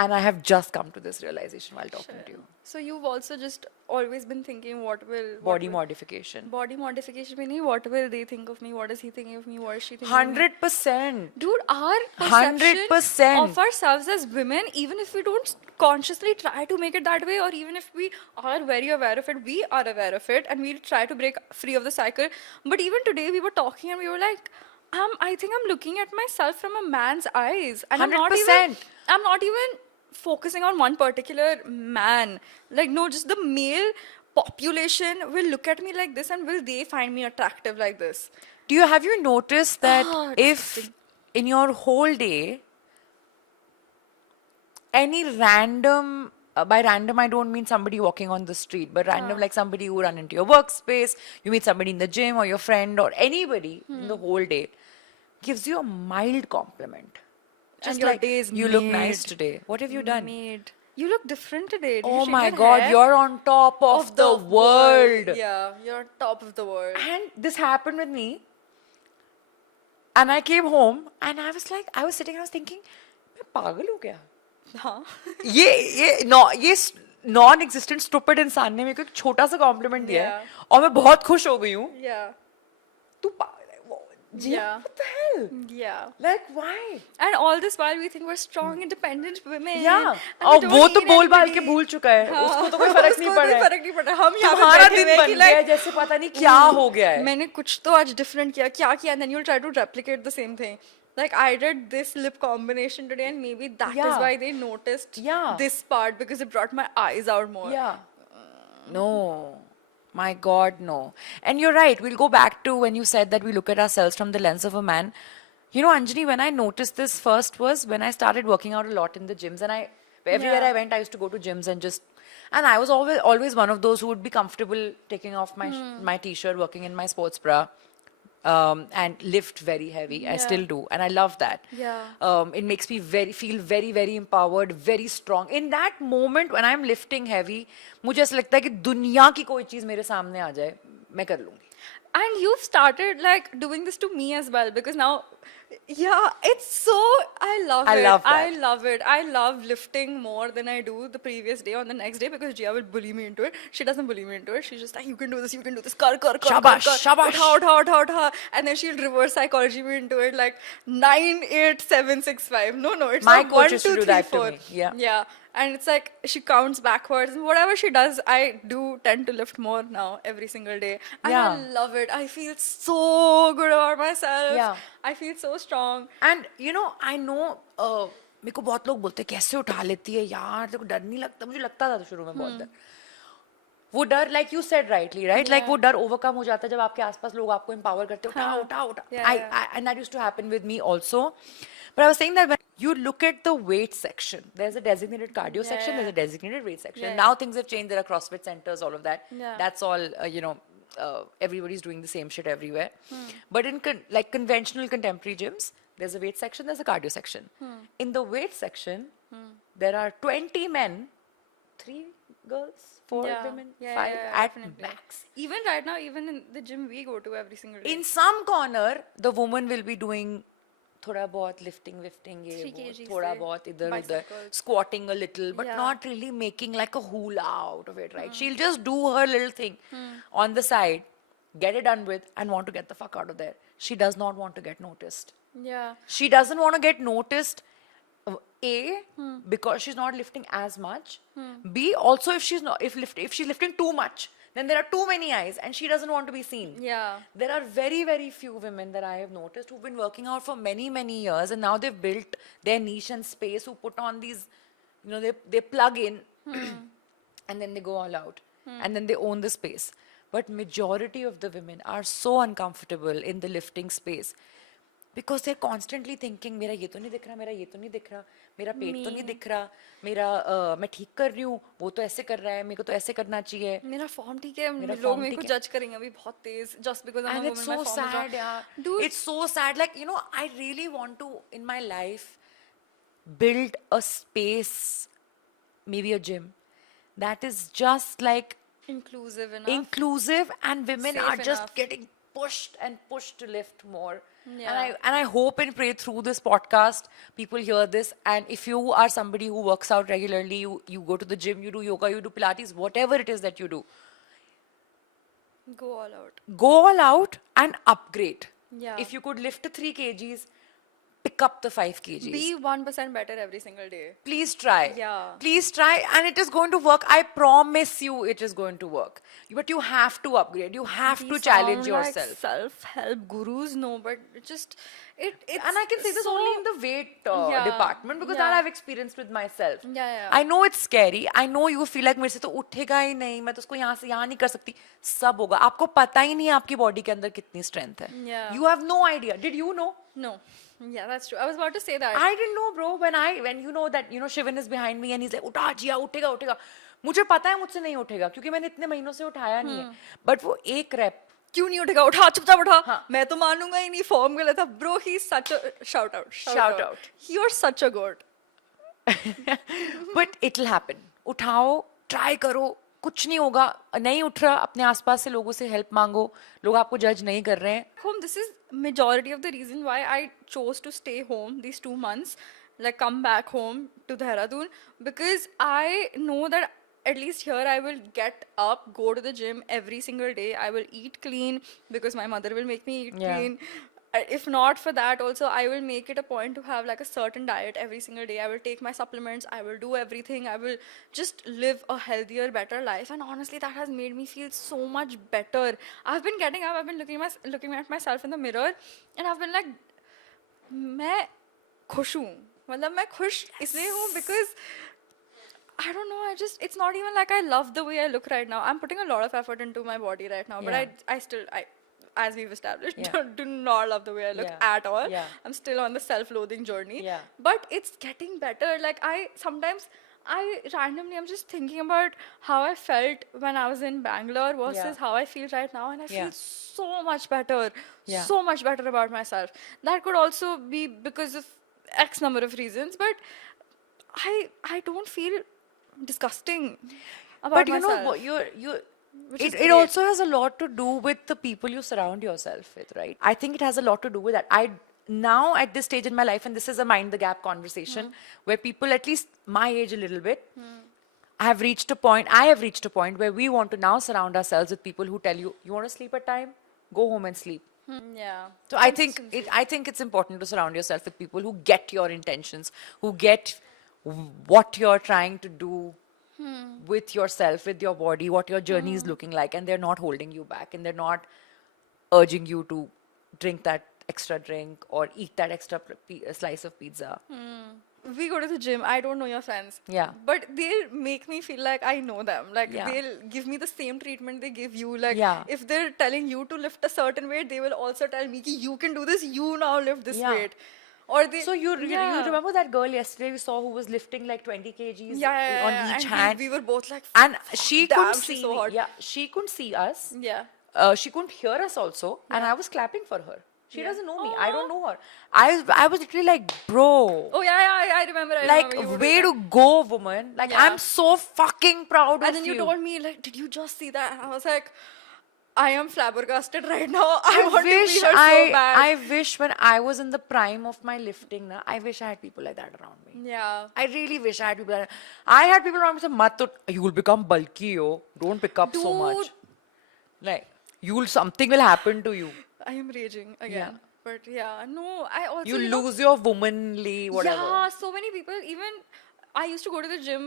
And I have just come to this realization while talking to you. So you've also just always been thinking what Body modification. body modification meaning what will they think of me? What is he thinking of me? What is she thinking? of me? 100%. Dude, our perception 100%. of ourselves as women, even if we don't consciously try to make it that way, or even if we are very aware of it, we are aware of it, and we'll try to break free of the cycle. But even today, we were talking and we were like, I think I'm looking at myself from a man's eyes, and I'm not 100%. even focusing on one particular man. Like, no, just the male population will look at me like this, and will they find me attractive like this? Have you noticed that if disgusting. in your whole day, any random, by random I don't mean somebody walking on the street, but random like somebody who run into your workspace, you meet somebody in the gym or your friend or anybody in the whole day, gives you a mild compliment. Just your like, day is you look nice made. today. What have you done? Made. You look different today. Did you Oh shave my your God, hair? you're on top of the world. Yeah, you're on top of the world. And this happened with me. And I came home and I was like, I was sitting and I was thinking, मैं पागल हूँ क्या? हाँ. ये non existent stupid इंसान ने मेरे को एक छोटा सा कॉम्प्लीमेंट दिया है Yeah. और मैं बहुत खुश हो गई हूँ. Yeah. तू पागल है वो. जिया, Yeah. what the hell? Yeah. Like why? And all this while we think we're strong, independent women. Yeah. and we और don't वो तो need बोल बाल के anybody. भूल चुका है. हाँ, उसको तो कोई फर्क नहीं उसको पड़ा कोई है. फर्क नहीं पड़ा. हम यहाँ पे तुम्हारा बैठे दिन हुए बन कि गया like, है जैसे पता नहीं क्या हो गया है. मैंने कुछ तो आज different किया, क्या किया, and then you'll try to replicate the same thing. Like I did this lip combination today, and maybe that is Yeah. why they noticed Yeah. this part because it brought my eyes out more. Yeah. No. My God, no. And you're right. We'll go back to when you said that we look at ourselves from the lens of a man. You know, Anjani, when I noticed this first was when I started working out a lot in the gyms, and everywhere Yeah. I went, I used to go to gyms and I was always one of those who would be comfortable taking off my t-shirt, working in my sports bra, and lift very heavy. I Yeah. still do, and I love that. Yeah. It makes me feel very, very empowered, very strong. In that moment when I'm lifting heavy, मुझे ऐसा लगता है कि दुनिया की कोई चीज मेरे सामने आ जाए, मैं कर लूंगी. And you've started like doing this to me as well because now, yeah, it's so, I love I it. love that. I love it. I love lifting more than I do the previous day on the next day because Gia will bully me into it. She doesn't bully me into it. She's just like, you can do this, kar, Shabash, shabash. Utha. And then she'll reverse psychology me into it like 9, 8, 7, 6, 5. No, it's My like coach 1, used to 2, do 3, that to 4. me. Yeah. Yeah. And it's like she counts backwards and whatever she does, I do tend to lift more now every single day. And I Yeah. love it. I feel so good about myself. Yeah. I feel so strong. And you know, I know, मेरे को बहुत लोग बोलते हैं कैसे उठा लेती है यार, तेरे को डर नहीं लगता? मुझे लगता था शुरू में बहुत डर. वो डर, like you said rightly, right? Like Yeah. वो डर overcome हो जाता है जब आपके आसपास लोग आपको empower करते हैं, उठा. Yeah. And that used to happen with me also. But I was saying that when you look at the weight section, there's a designated cardio section, there's a designated weight section. Yeah. Now things have changed. There are CrossFit centers, all of that. Yeah. That's all, everybody's doing the same shit everywhere. But in like conventional contemporary gyms, there's a weight section, there's a cardio section. In the weight section, there are 20 men, 3 girls, 4 women, 5 at definitely. max. Even right now, even in the gym we go to every single day. In some corner, the woman will be doing थोड़ा बहुत lifting, 3 kgs थोड़ा से बहुत इधर उधर, bicycles. squatting a little, but Yeah. not really making like a hula out of it, right? She'll just do her little thing on the side, get it done with, and want to get the fuck out of there. She does not want to get noticed. Yeah. She doesn't want to get noticed. Because she's not lifting as much. B, also if she's lifting too much, then there are too many eyes, and she doesn't want to be seen. Yeah. There are very, very few women that I have noticed who've been working out for many, many years, and now they've built their niche and space, who put on these, they plug in, and then they go all out, and then they own the space. But majority of the women are so uncomfortable in the lifting space because they're constantly thinking, मेरा ये तो नहीं दिख रहा, मेरा ये तो नहीं दिख रहा, मेरा पेट तो नहीं दिख रहा, मेरा मैं ठीक कर रही हूँ, वो तो ऐसे कर रहा है, मेरे को तो ऐसे करना चाहिए. मेरा फॉर्म ठीक है, मेरा लोग form मेरे को ठीक है. जज करेंगे अभी बहुत तेज just because I'm And a it's woman, so my form is sad, wrong. yeah. Dude, It's so sad. Like, I really want to, in my life, build a space, maybe a gym, that is just like inclusive enough. inclusive, and women Safe are just enough. getting pushed and pushed to lift more. Yeah. And I hope and pray through this podcast people hear this, and if you are somebody who works out regularly, you go to the gym, you do yoga, you do Pilates, whatever it is that you do, Go all out. go all out and upgrade. Yeah. If you could lift 3 kgs, pick up the 5 kgs. Be 1% better every single day. Please try. Yeah. Please try, and it is going to work. I promise you it is going to work. But you have to upgrade. You have We to challenge sound like yourself. self-help gurus, no, but it's And I can say this so, only in the weight Yeah. department, because Yeah. that I've experienced with myself. Yeah. I know it's scary. I know you feel like मेरे से तो उठेगा ही नहीं, मैं तो उसको यहाँ से यहाँ नहीं कर सकती. सब होगा. आपको पता ही नहीं है आपकी बॉडी के अंदर कितनी strength है. Yeah. You have no idea. Did you know? No. Yeah, that's true. I was about to say that. I didn't know, bro. When you know that, Shivan is behind me and he's like, उठा जिया, उठेगा. मुझे पता है मुझसे नहीं उठेगा क्योंकि मैंने इतने महीनों से उठाया नहीं है. But वो एक rep, क्यों नहीं उठेगा? उठा, चुपचाप उठा. हाँ. मैं तो मानूंगा ही नहीं, फॉर्म के लिए था. Bro, he's such a shout out. Shout out. You're such a goat. but it'll happen. उठाओ, try करो, कुछ नहीं होगा, नहीं उठ रहा, अपने आसपास से लोगों से हेल्प मांगो, लोग आपको जज नहीं कर रहे हैं. Home, this is majority of the reason why I chose to stay home these 2 months, like come back home to Dehradun, because I know that at least here I will get up, go to the gym every single day. I will eat clean because my mother will make me eat Yeah. clean. If not for that also, I will make it a point to have like a certain diet every single day. I will take my supplements, I will do everything, I will just live a healthier, better life. And honestly, that has made me feel so much better. I've been getting up, I've been looking at myself in the mirror, and I've been like, मैं खुश हूँ. मतलब मैं खुश इसलिए हूँ because I don't know, it's not even like I love the way I look right now. I'm putting a lot of effort into my body right now, but Yeah. I still, as we've established, Yeah. do not love the way I look Yeah. at all. Yeah. I'm still on the self-loathing journey. Yeah. But it's getting better. Like I'm just thinking about how I felt when I was in Bangalore versus Yeah. how I feel right now, and I Yeah. feel so much better. Yeah. So much better about myself. That could also be because of X number of reasons, but I don't feel disgusting about But you myself. know what, you Which is it great. also has a lot to do with the people you surround yourself with, right? I think it has a lot to do with that. I now at this stage in my life, and this is a mind the gap conversation, where people at least my age a little bit I have reached a point where we want to now surround ourselves with people who tell you, you want to sleep at time, go home and sleep. Yeah. So I think it's important to surround yourself with people who get your intentions, who get what you're trying to do with yourself, with your body, what your journey is looking like, and they're not holding you back, and they're not urging you to drink that extra drink or eat that extra slice of pizza. We go to the gym. I don't know your friends. Yeah. But they'll make me feel like I know them. Like Yeah. they'll give me the same treatment they give you. Like Yeah. if they're telling you to lift a certain weight, they will also tell me, "Ki, you can do this. You now lift this Yeah. weight." Or they. So you Yeah. remember that girl yesterday we saw who was lifting like 20 kgs Yeah. on each And hand? we were both like, And she damn, couldn't she's see so me. hot. Yeah, she couldn't see us. Yeah. She couldn't hear us also, and I was clapping for her. She doesn't know me. I Aw. don't know her. I was literally like, bro, Oh yeah. I remember. I like remember you were way doing to that. go, woman. Like Yeah. I'm so fucking proud And of then you. you told me like, did you just see that? And I was like, I am flabbergasted right now. I want to be her so bad. I wish when I was in the prime of my lifting, na, I wish I had people like that around me. Yeah. I really wish I had people like that. I had people around me say, Mat, you will become bulky, yo. Don't pick up so much. Dude. Like, something will happen to you. I am raging again. Yeah. But yeah, no, I also You know, lose your womanly whatever. Yeah, so many people. Even I used to go to the gym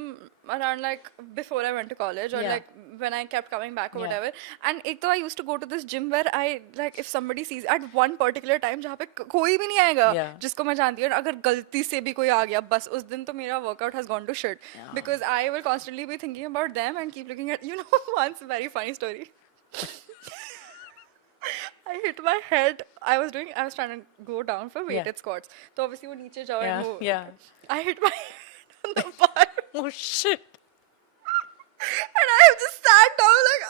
around like before I went to college, or Yeah. like when I kept coming back or Yeah. whatever. And एक तो I used to go to this gym where I like if somebody sees at one particular time जहाँ पे कोई भी नहीं आएगा Yeah. जिसको मैं जानती हूँ, और अगर गलती से भी कोई आ गया बस उस दिन तो मेरा workout has gone to shit because I will constantly be thinking about them and keep looking at once very funny story. I hit my head. I was trying to go down for weighted Yeah. squats. So obviously वो नीचे जाओ Yeah, and वो yeah. I hit my head on the bar. Oh shit. And I just sat down like,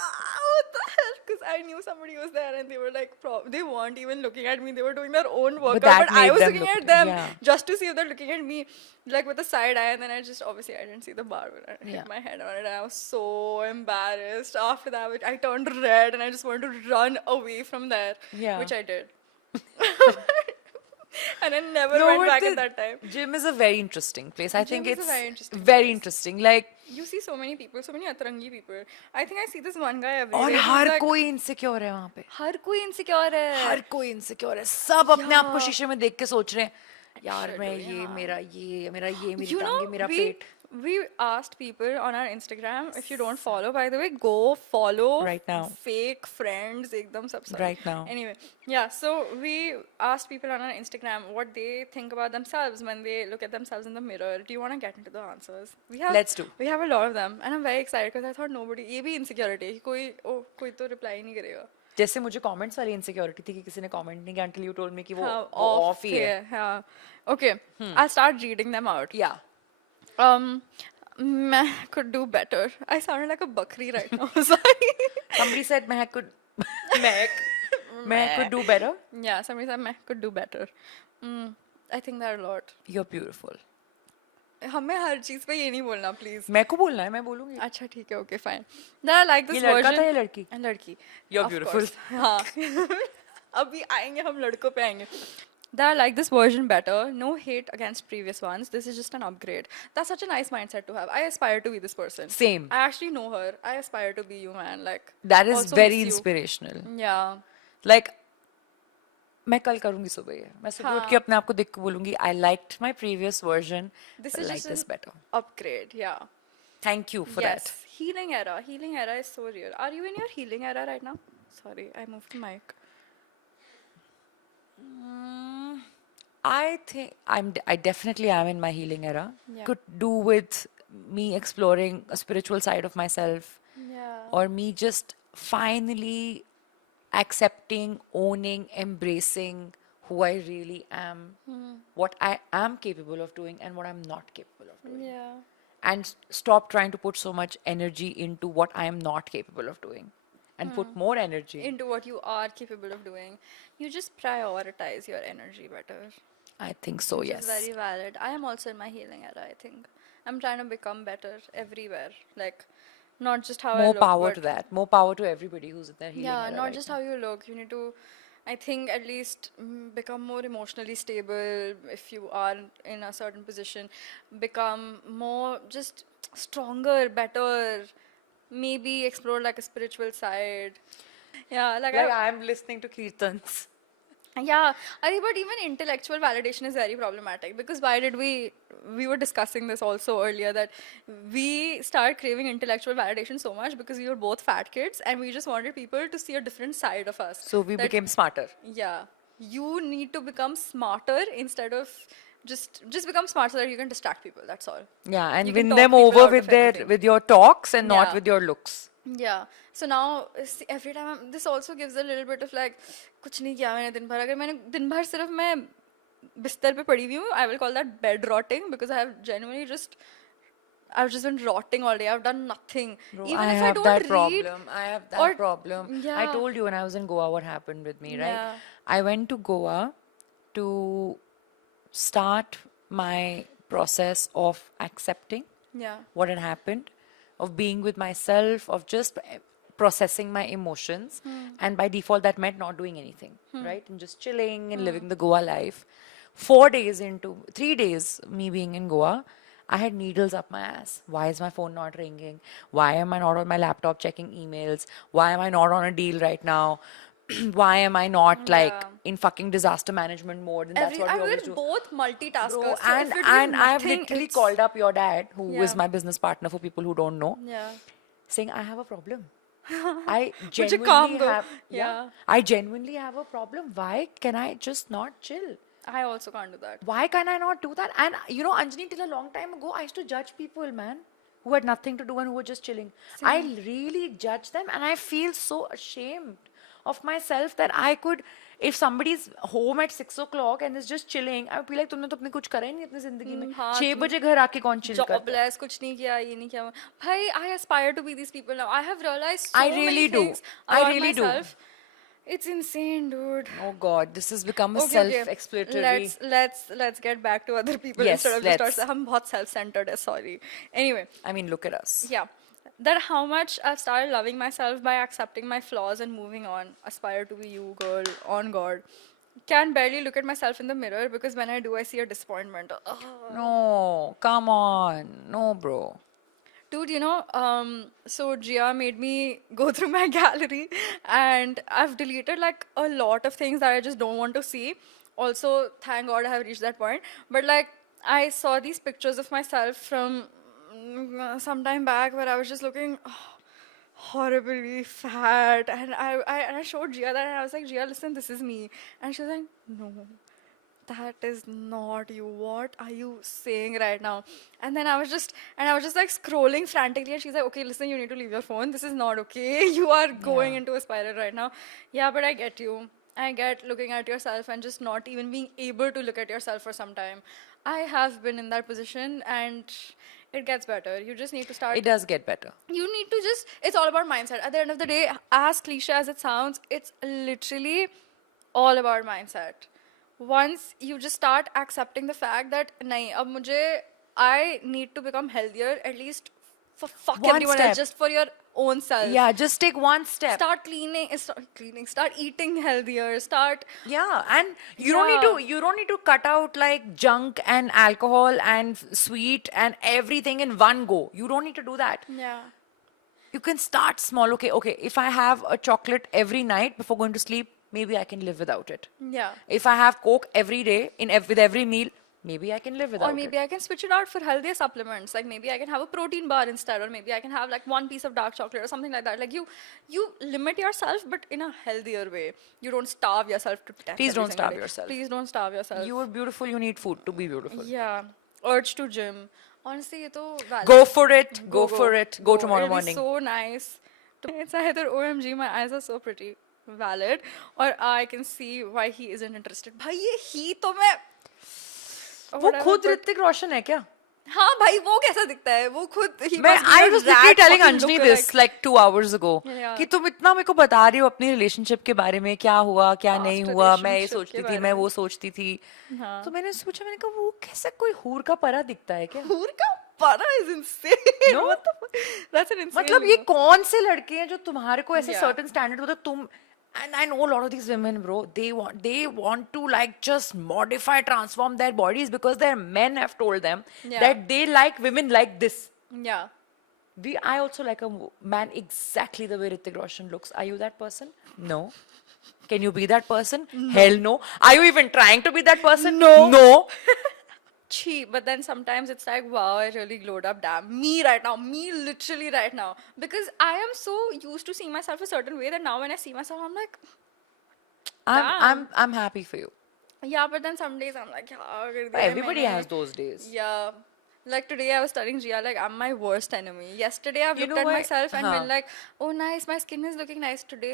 what the hell? Because I knew somebody was there and they were like, they weren't even looking at me. They were doing their own workout. that But I made was them looking look at at- them yeah. just to see if they're looking at me like with a side eye. And then I didn't see the bar. But I Yeah. hit my head on it and I was so embarrassed. After that, I turned red and I just wanted to run away from there. Yeah. Which I did. And I never No, went but back the at that time. Gym is a very interesting place. I think is a it's very interesting very place. interesting. Like, You see so many people, so many atrangi people. I think I see this one guy every और day. who's हर like, कोई insecure है वहाँ पे. हर कोई insecure है. हर कोई insecure है. सब अपने आप को Yeah. शीशे में देख के सोच रहे हैं, यार Should मैं do, ये yeah. मेरा मेरी You know, टांगे, मेरा we pet. we asked people on our Instagram. If you don't follow, by the way, go follow Right now. fake friends. Ekdam sab sab. Right now. Anyway, yeah. So we asked people on our Instagram what they think about themselves when they look at themselves in the mirror. Do you want to get into the answers? Let's do. We have a lot of them, and I'm very excited because I thought nobody. ये भी insecurity है कि कोई तो reply ही नहीं करेगा. जैसे मुझे comments वाली insecurity थी कि किसी ने comment नहीं किया until you told me कि वो हाँ, off ही है. हाँ. Okay, I'll start reading them out. Yeah. मैं could do better. I sounded like a bakri right now. Sorry. Somebody said Mehak could do better. Yeah, somebody said मैं could do better. I think that a lot. You're beautiful. हमें हर चीज पे ये नहीं बोलना please. मेरे को बोलना है, मैं बोलूंगी. अच्छा ठीक है, okay fine. Then I like ये this लड़का था version. या लड़की? लड़की. You're Of beautiful. course. हाँ. अभी आएंगे हम लड़कों पे आएंगे. That I like this version better. No hate against previous ones. This is just an upgrade. That's such a nice mindset to have. I aspire to be this person. Same. I actually know her. I aspire to be you, man. Like. That is also very miss you. inspirational. Yeah. Like, मैं कल करूंगी सुबह ये. मैं सुबह उठ के हाँ. अपने आप को देख के बोलूंगी, I liked my previous version, This but I is like just this an better. upgrade. Yeah. Thank you for Yes. that. Healing era. Healing era is so real. Are you in your healing era right now? Sorry, I moved the mic. I think I definitely am in my healing era. Yeah. Could do with me exploring a spiritual side of myself, Yeah. or me just finally accepting, owning, embracing who I really am, what I am capable of doing, and what I'm not capable of doing. Yeah. And stop trying to put so much energy into what I am not capable of doing, and put more energy. Into what you are capable of doing. You just prioritize your energy better. I think so, Which yes. is very valid. I am also in my healing era, I think. I'm trying to become better everywhere. Like, not just how I More look. power but to that. More power to everybody who's in their healing Yeah, era not right just now. how you look. You need to, I think, at least become more emotionally stable if you are in a certain position. Become more just stronger, better. Maybe explore like a spiritual side. Yeah, like Like I'm listening to Kirtans. yeah, but even intellectual validation is very problematic because why did we were discussing this also earlier that we start craving intellectual validation so much because we were both fat kids and we just wanted people to see a different side of us. So we That- became smarter. Yeah, you need to become smarter instead of just become smart so that you can distract people. That's all. Yeah, and You can win talk them people over out with of their anything. with your talks and not Yeah. with your looks. Yeah. So now see, every time this also gives a little bit of like कुछ नहीं किया मैंने दिन भर अगर मैंने दिन भर सिर्फ मैं बिस्तर पे पड़ी हुई हूँ I will call that bed rotting because I have genuinely just I've just been rotting all day. I've done nothing. Bro, Even I if have I don't that read problem. I have that or problem. I yeah. told you when I was in Goa what happened with me, right? Yeah. I went to Goa to start my process of accepting Yeah. what had happened, of being with myself, of just processing my emotions. And by default, that meant not doing anything, right? And just chilling and living the Goa life. 3 days, me being in Goa, I had needles up my ass. Why is my phone not ringing? Why am I not on my laptop checking emails? Why am I not on a deal right now? Why am I not like Yeah. in fucking disaster management mode? And that's what we always we're do. both multitaskers. Bro, so and if you're doing and I have nothing, literally it's- called up your dad, who is Yeah. my business partner for people who don't know, Yeah. saying I have a problem. I you genuinely calm though? have Yeah. I genuinely have a problem. Why can I just not chill? I also can't do that. Why can I not do that? And you know, Anjani, till a long time ago, I used to judge people, man, who had nothing to do and who were just chilling. I really judge them, and I feel so ashamed of myself that I could, if somebody's home at 6 o'clock and is just chilling, I would be like, तुमने तो अपने कुछ करा ही नहीं अपनी जिंदगी में. हाँ, 6 बजे घर आके कौन chill करता है? Jobless, कुछ नहीं किया, ये नहीं किया. भाई, I aspire to be these people now. I have realized so I many really do. things I about really do. myself. It's insane, dude. Oh God, this has become a Okay. self-explanatory. Let's get back to other people Yes, instead of just let's. ourselves. हम बहुत self-centered है, sorry. Anyway, I mean, look at us. yeah. That how much I've started loving myself by accepting my flaws and moving on. Aspire to be you, girl, on God. Can barely look at myself in the mirror because when I do, I see a disappointment. Ugh. No, come on. No, bro. Dude, so Gia made me go through my gallery and I've deleted like a lot of things that I just don't want to see. Also, thank God I have reached that point. But like, I saw these pictures of myself from some time back where I was just looking horribly fat. And I showed Gia that and I was like, Gia, listen, this is me. And she was like, no, that is not you. What are you saying right now? And then I was just like scrolling frantically and she's like, okay, listen, you need to leave your phone. This is not okay. You are going into a spiral right now. Yeah, but I get you. I get looking at yourself and just not even being able to look at yourself for some time. I have been in that position and it gets better. You just need to start. It does get better. You need to just, it's all about mindset. At the end of the day, as cliche as it sounds, it's literally all about mindset. Once you just start accepting the fact that नहीं अब मुझे I need to become healthier at least for fuck One everyone step. else, just for your own self. Yeah, just take one step. Start eating healthier, start. Yeah, and Yeah. you don't need to cut out like junk and alcohol and sweet and everything in one go. You don't need to do that. Yeah. You can start small. Okay, if I have a chocolate every night before going to sleep, maybe I can live without it. Yeah. If I have Coke every day with every meal, maybe I can live without Or maybe I can switch it out for healthier supplements. Like maybe I can have a protein bar instead, or maybe I can have like one piece of dark chocolate or something like that. Like you limit yourself, but in a healthier way. You don't starve yourself to death. Please every don't single starve day. yourself. Please don't starve yourself. You are beautiful. You need food to be beautiful. Yeah. Urge to gym. Honestly, ये तो valid. Go for it. Go for it. Go tomorrow It'll morning. be so nice. It's either OMG, my eyes are so pretty. Valid. Or I can see why he isn't interested. भाई ये ही तो मैं वो whatever, खुद but- Hrithik Roshan है क्या? हाँ भाई वो कैसा दिखता है वो खुद he मैं must be I a was rat literally telling fucking Anjani lookalike. this like 2 hours ago Yeah. कि तुम इतना मेरे को बता रही हो अपनी रिलेशनशिप के बारे में क्या हुआ क्या Past नहीं हुआ मैं ये relationship सोचती के थी बारे मैं में। वो सोचती थी हाँ। तो मैंने सोचा मैंने कहा वो कैसा कोई हूर का परा दिखता है क्या हूर का परा is insane. No? What the fuck? That's an insane. मतलब ये look. कौन से लड़के हैं जो तुम्हारे को ऐसे Yeah. सर्टेन स्टैंडर्ड होता तुम and I know a lot of these women bro they want to like just modify transform their bodies because their men have told them Yeah. that they like women like this. Yeah. I also like a man exactly the way Hrithik Roshan looks. Are you that person? No. Can you be that person? Hell no. Are you even trying to be that person? No. No. Cheap, but then sometimes it's like, wow, I really glowed up. Damn, me right now, me literally right now, because I am so used to seeing myself a certain way that now when I see myself, I'm like, I'm happy for you. yeah. But then some days I'm like, yeah, कर दिया Everybody मैंने. has those days. Yeah. Like today, I was telling Gia, like, I'm my worst enemy. Yesterday, I've You looked know at what? myself and Huh. been like, oh, nice, my skin is looking nice today.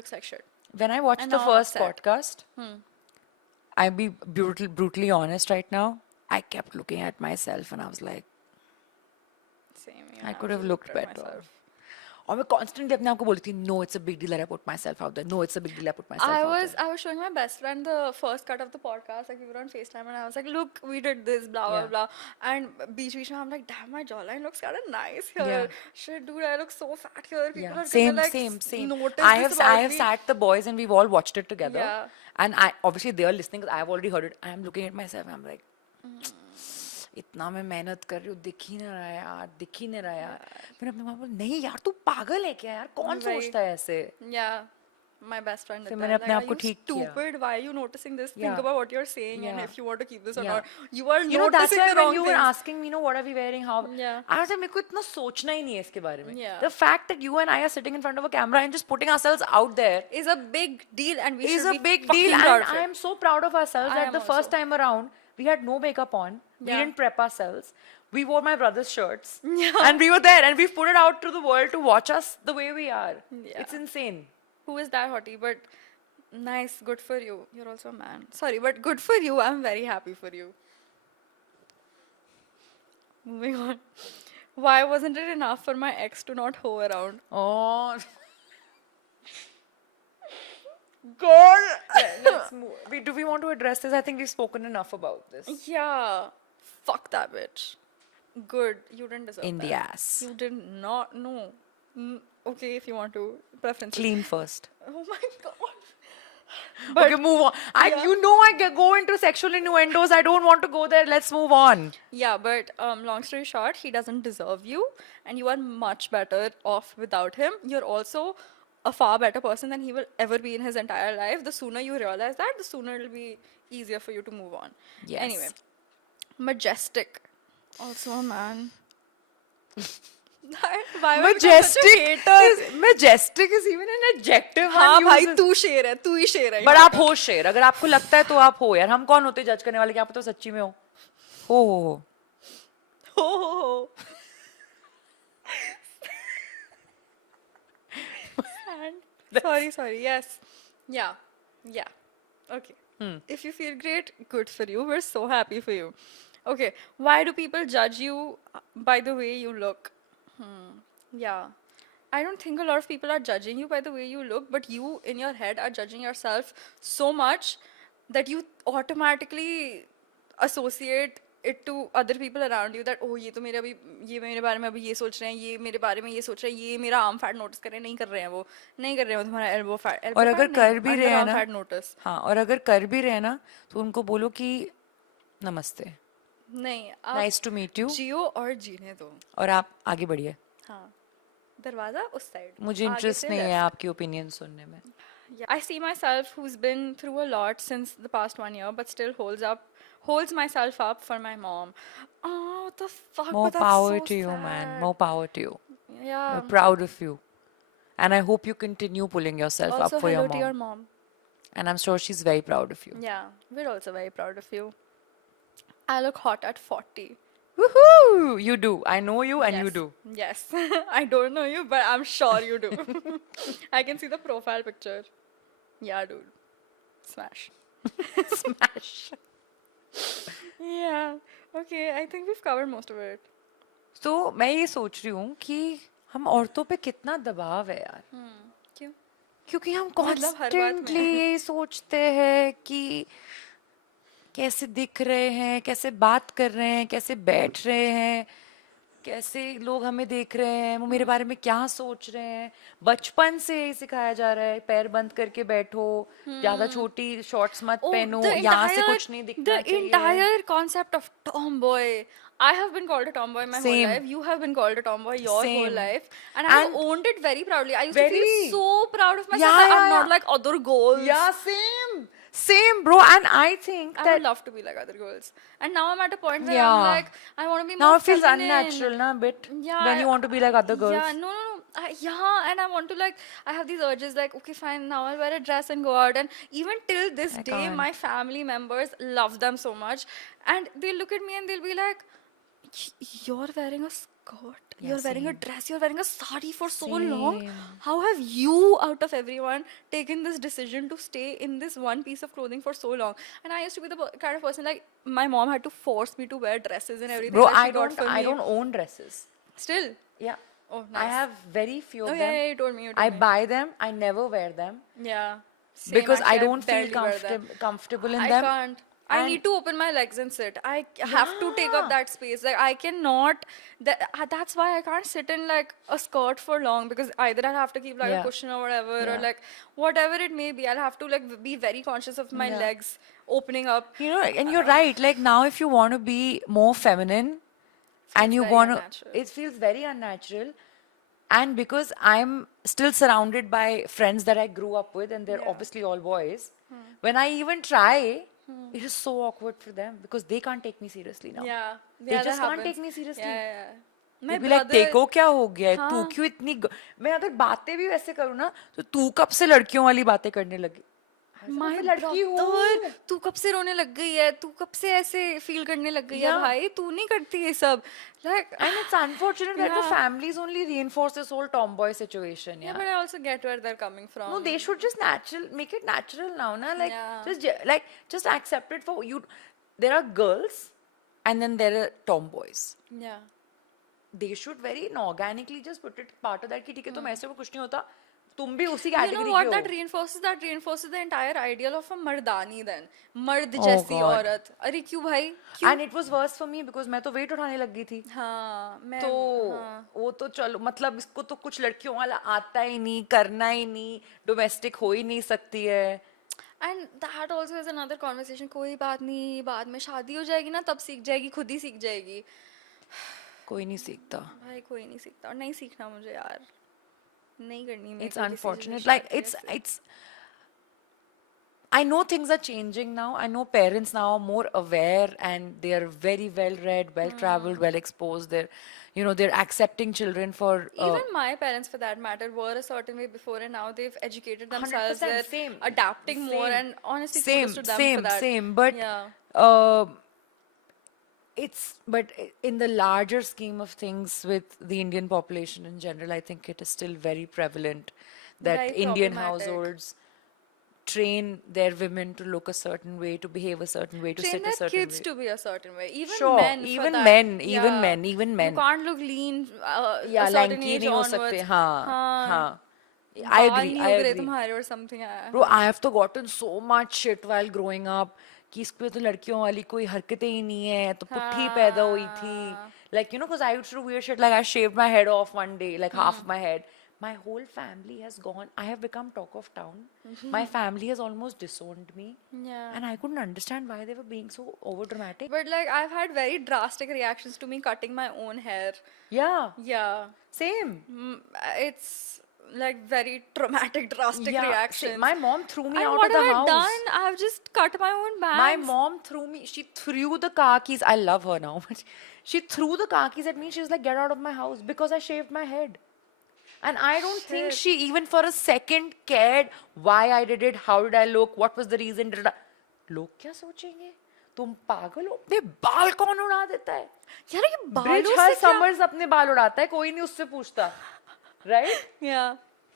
Looks like shit. When I watched And the now I'm first upset. podcast, I'll be brutally honest right now. I kept looking at myself and I was like, Same. I Yeah, could have just looked at better. myself. और मैं constantly अपने आप को बोलती थी, no, it's a big deal that I put myself out there. No, it's a big deal I put myself out there. I was showing my best friend the first cut of the podcast. Like we were on FaceTime and I was like, look, we did this, blah blah Yeah. blah. And beach I'm like, damn, my jawline looks kind of nice here. Yeah. Shit, dude, I look so fat here. People Yeah, are same, gonna like same. notice I this have about me. sat the boys and we've all watched it together. Yeah. And I obviously they are listening because I have already heard it. I am looking at myself and I'm like, इतना मैं मेहनत कर रही हूँ दिख ही नहीं रहा है यार दिख ही नहीं रहा है यार मैंने अपने माँ को नहीं यार तू पागल है क्या यार कौन वही। सोचता है ऐसे Yeah. My best friend did फिर that. मैंने अपने Like, आप are को you ठीक किया। stupid? Why are you noticing this? Think Yeah. about what you're saying and Yeah. if you want to keep this or Yeah. not. You are You know that's noticing why the when wrong you were things. asking me, you know, what are we wearing, how? Yeah. I was like, मेरे को इतना सोचना ही नहीं है इसके बारे में. Yeah. The fact that you and I are sitting in front of a camera and just putting ourselves out there Is a big deal and we is should a be big fucking deal, proud and of I it. am so proud of ourselves I that am the first also. time around we had no makeup on. We Yeah. didn't prep ourselves. We wore my brother's shirts. Yeah. And we were there and we've put it out to the world to watch us the way we are. Yeah. It's insane. Who is that hottie? But nice, good for you. You're also a man. Sorry, but good for you. I'm very happy for you. Moving on. Why wasn't it enough for my ex to not hoe around? Oh. Girl. Let's move. Do we want to address this? I think we've spoken enough about this. Yeah. Fuck that bitch. Good. You didn't deserve In that. the ass. You did not. No. Okay, if you want to. Preferences. Clean first. Oh my god. Okay, move on. Yeah. You know I go into sexual innuendos. I don't want to go there. Let's move on. Yeah, but long story short, he doesn't deserve you, and you are much better off without him. You're also a far better person than he will ever be in his entire life. The sooner you realize that, the sooner it'll be easier for you to move on. Yes. Anyway, Majestic, also a man. Why were you such a Majestic hater? majestic is even an adjective. हाँ one भाई uses. तू शेर है तू ही शेर है But यहाँ आप हो शेर अगर आपको लगता है तो आप हो यार हम कौन होते जज करने वाले क्या पता सच्ची में हो हो का। हो sorry yes yeah okay if you feel great good for you we're so happy for you okay why do people judge you by the way you look yeah I don't think a lot of people are judging you by the way you look but you in your head are judging yourself so much that you automatically associate it to other people around you that oh ये मेरे बारे में अभी ये सोच रहे हैं, ये मेरे बारे में ये सोच रहे हैं, ये मेरा आर्म फैट नोटिस कर रहे हैं, नहीं कर रहे हैं वो, नहीं कर रहे हैं वो तुम्हारा और एल्बो अगर फैट कर नहीं, भी रहे अंडर हैं आर्म ना, फैट नोटिस। हाँ, और अगर कर भी रहे हैं ना, तो उनको बोलो कि नमस्ते, नहीं, आप नाइस टू मीट यू, जियो और जीने दो। और आप आगे बढ़िए। हाँ, दरवाजा उस साइड, मुझे आगे इंटरेस्ट से नहीं है लेफ्ट। आपकी ओपिनियन सुनने में। Yeah, I see myself who's been through a lot since the past 1 year, but still holds myself up for my mom. Oh, what the fuck? More But that's power so to you, man. sad. More power to you. Yeah. We're proud of you. And I hope you continue pulling yourself up Also, for your hello to mom. your mom. And I'm sure she's very proud of you. Yeah, we're also very proud of you. I look hot at 40. Woohoo! You do. I know you and you Yes. do. Yes. I don't know you, but I'm sure you do. I can see the profile picture. Yeah, dude. Smash. Smash. Yeah. Okay, I think we've covered most of it. तो मैं ये सोच रही हूँ कि हम औरतों पे कितना दबाव है यार, क्यों? क्योंकि हम मतलब हर बात में। कॉन्स्टेंटली ये सोचते हैं कि कैसे दिख रहे हैं, कैसे बात कर रहे हैं, कैसे बैठ रहे हैं, कैसे लोग हमें देख रहे हैं, वो मेरे बारे में क्या सोच रहे हैं। बचपन से यही सिखाया जा रहा है, पैर बंद करके बैठो, ज्यादा छोटी शॉर्ट्स मत Oh, पहनो, the यहाँ से entire कुछ नहीं दिखना the चाहिए। entire concept of tomboy. I have been called a tomboy my whole Same. life. You have been called a tomboy your whole Same. life, and I have And owned it very proudly. I used to very. feel so proud of myself Yeah, that yeah, I'm not yeah. like other girls. Yeah, same, bro. And I think I that would love to be like other girls. And now I'm at a point where Yeah. I'm like, I want to be now more it feels feminine. unnatural, na, a bit. Yeah, When you want to be like other girls. Yeah, no. Yeah, and I want to like, I have these urges like, okay, fine, now I'll wear a dress and go out. And even till this I day, can't. my family members love them so much. And they'll look at me and they'll be like, you're wearing a skirt, Yeah, you're wearing a same. dress, you're wearing a sari for so long. Same. How have you, out of everyone, taken this decision to stay in this one piece of clothing for so long? And I used to be the kind of person like, my mom had to force me to wear dresses and everything Bro, that she I got don't, for I me. don't own dresses. Still? Yeah. Oh, I nice. have very few of Oh, them. yeah, you told me. You told I me. buy them. I never wear them Yeah. Same, because I actually, don't feel barely wear them. comfortable in I them. can't. I And- need to open my legs and sit. I have to take up that space. Like I cannot. That's why I can't sit in like a skirt for long because either I'll have to keep like Yeah. a cushion or whatever, or Yeah. like whatever it may be. I'll have to like be very conscious of my Yeah. legs opening up. You know, and you're right. Like now, if you want to be more feminine, and you very want to, unnatural. it feels very unnatural. And because I'm still surrounded by friends that I grew up with, and they're Yeah. obviously all boys, when I even try, it is so awkward for them because they can't take me seriously now. Yeah. They Yeah, just that can't take happens. me seriously. Yeah. My They'll be like, brother. तेको क्या हो गया है? तू हाँ. क्यों इतनी मैं अगर बातें भी वैसे करूँ ना, तो तू कब से लड़कियों वाली बातें करने लगी? My मैं लड़की हूँ। brother, तू कब से रोने लग गई है? तू कब से ऐसे फील करने लग गई है Yeah. भाई? तू नहीं करती ये सब. Like, And it's unfortunate that the Yeah. families only reinforce this whole tomboy situation. yeah, but I also get where they're coming from. No, they should just make it natural now, na? Like Yeah. just accept it for you. There are girls, and then there are tomboys. Yeah. They should very organically just put it part of that कि ठीक है, तुम ऐसे वो कुछ नहीं होता, तुम भी उसी You know कैटेगरी what के that हो. reinforces? That reinforces the entire ideal of a मर्दानी then. मर्द Oh, जैसी God. औरत. अरे क्यों भाई? क्यों? And it was worse for me because मैं तो weight उठाने लग गई थी. हाँ, मैं तो वो तो चलो, मतलब इसको तो कुछ लड़कियों वाला आता ही नहीं, करना ही नहीं, डोमेस्टिक हो ही नहीं सकती है. And that also is another conversation. कोई बात नहीं, बाद में शादी हो जाएगी ना, तब सीख जाएगी, खुद ही सीख जाएगी. कोई नहीं सीखता. भाई कोई नहीं सीखता और नहीं सीखना मुझे यार. नहीं करनी मेरे It's को किसी से unfortunate. शादी Like ऐसे. it's. I know things are changing now. I know parents now are more aware and they are very well read, well traveled, well exposed. They're accepting children for. Even my parents, for that matter, were a certain way before, and now they've educated themselves. 100% They're same. adapting more, Same. and honestly, same, kudos to them same, for that. same. But yeah, but in the larger scheme of things with the Indian population in general, I think it is still very prevalent that Very Indian problematic. households train their women to look a certain way, to behave a certain way, to train sit a their certain kids way. to be a certain way. Even Sure, men. for even that. men, Yeah. even men. You can't look lean. Yeah, a certain lanky age नहीं हो onwards. सकते. हाँ, हाँ. हाँ. I बाल agree. नहीं I उग रहे agree. तुम्हारे or something. Bro, I have to gotten so much shit while growing up कि इसको तो लड़कियों वाली कोई हरकतें ही नहीं है, तो पुट्ठी पैदा हुई थी. Like, you know, because I used to do weird shit. Like, I shaved my head off one day, like half of my head. My whole family has gone. I have become talk of town. My family has almost disowned me. Yeah. And I couldn't understand why they were being so over dramatic. But like I've had very drastic reactions to me cutting my own hair. Yeah, Yeah. same. It's like very traumatic, drastic Yeah, reactions. my mom threw me And out what of the have house. I done? I've just cut my own bangs. My mom threw me, she threw the car keys. I love her now, but she threw the car keys at me. She was like, get out of my house because I shaved my head. And I don't think Shit. she even for a second cared why I did it, how did I look, what was the reason. लोग क्या सोचेंगे? तुम पागल हो? अपने बाल कौन उड़ा देता है? यार ये ब्रिज बालों हर से क्या? समर्स अपने बाल उड़ाता है, कोई नहीं उससे पूछता. Right? Yeah.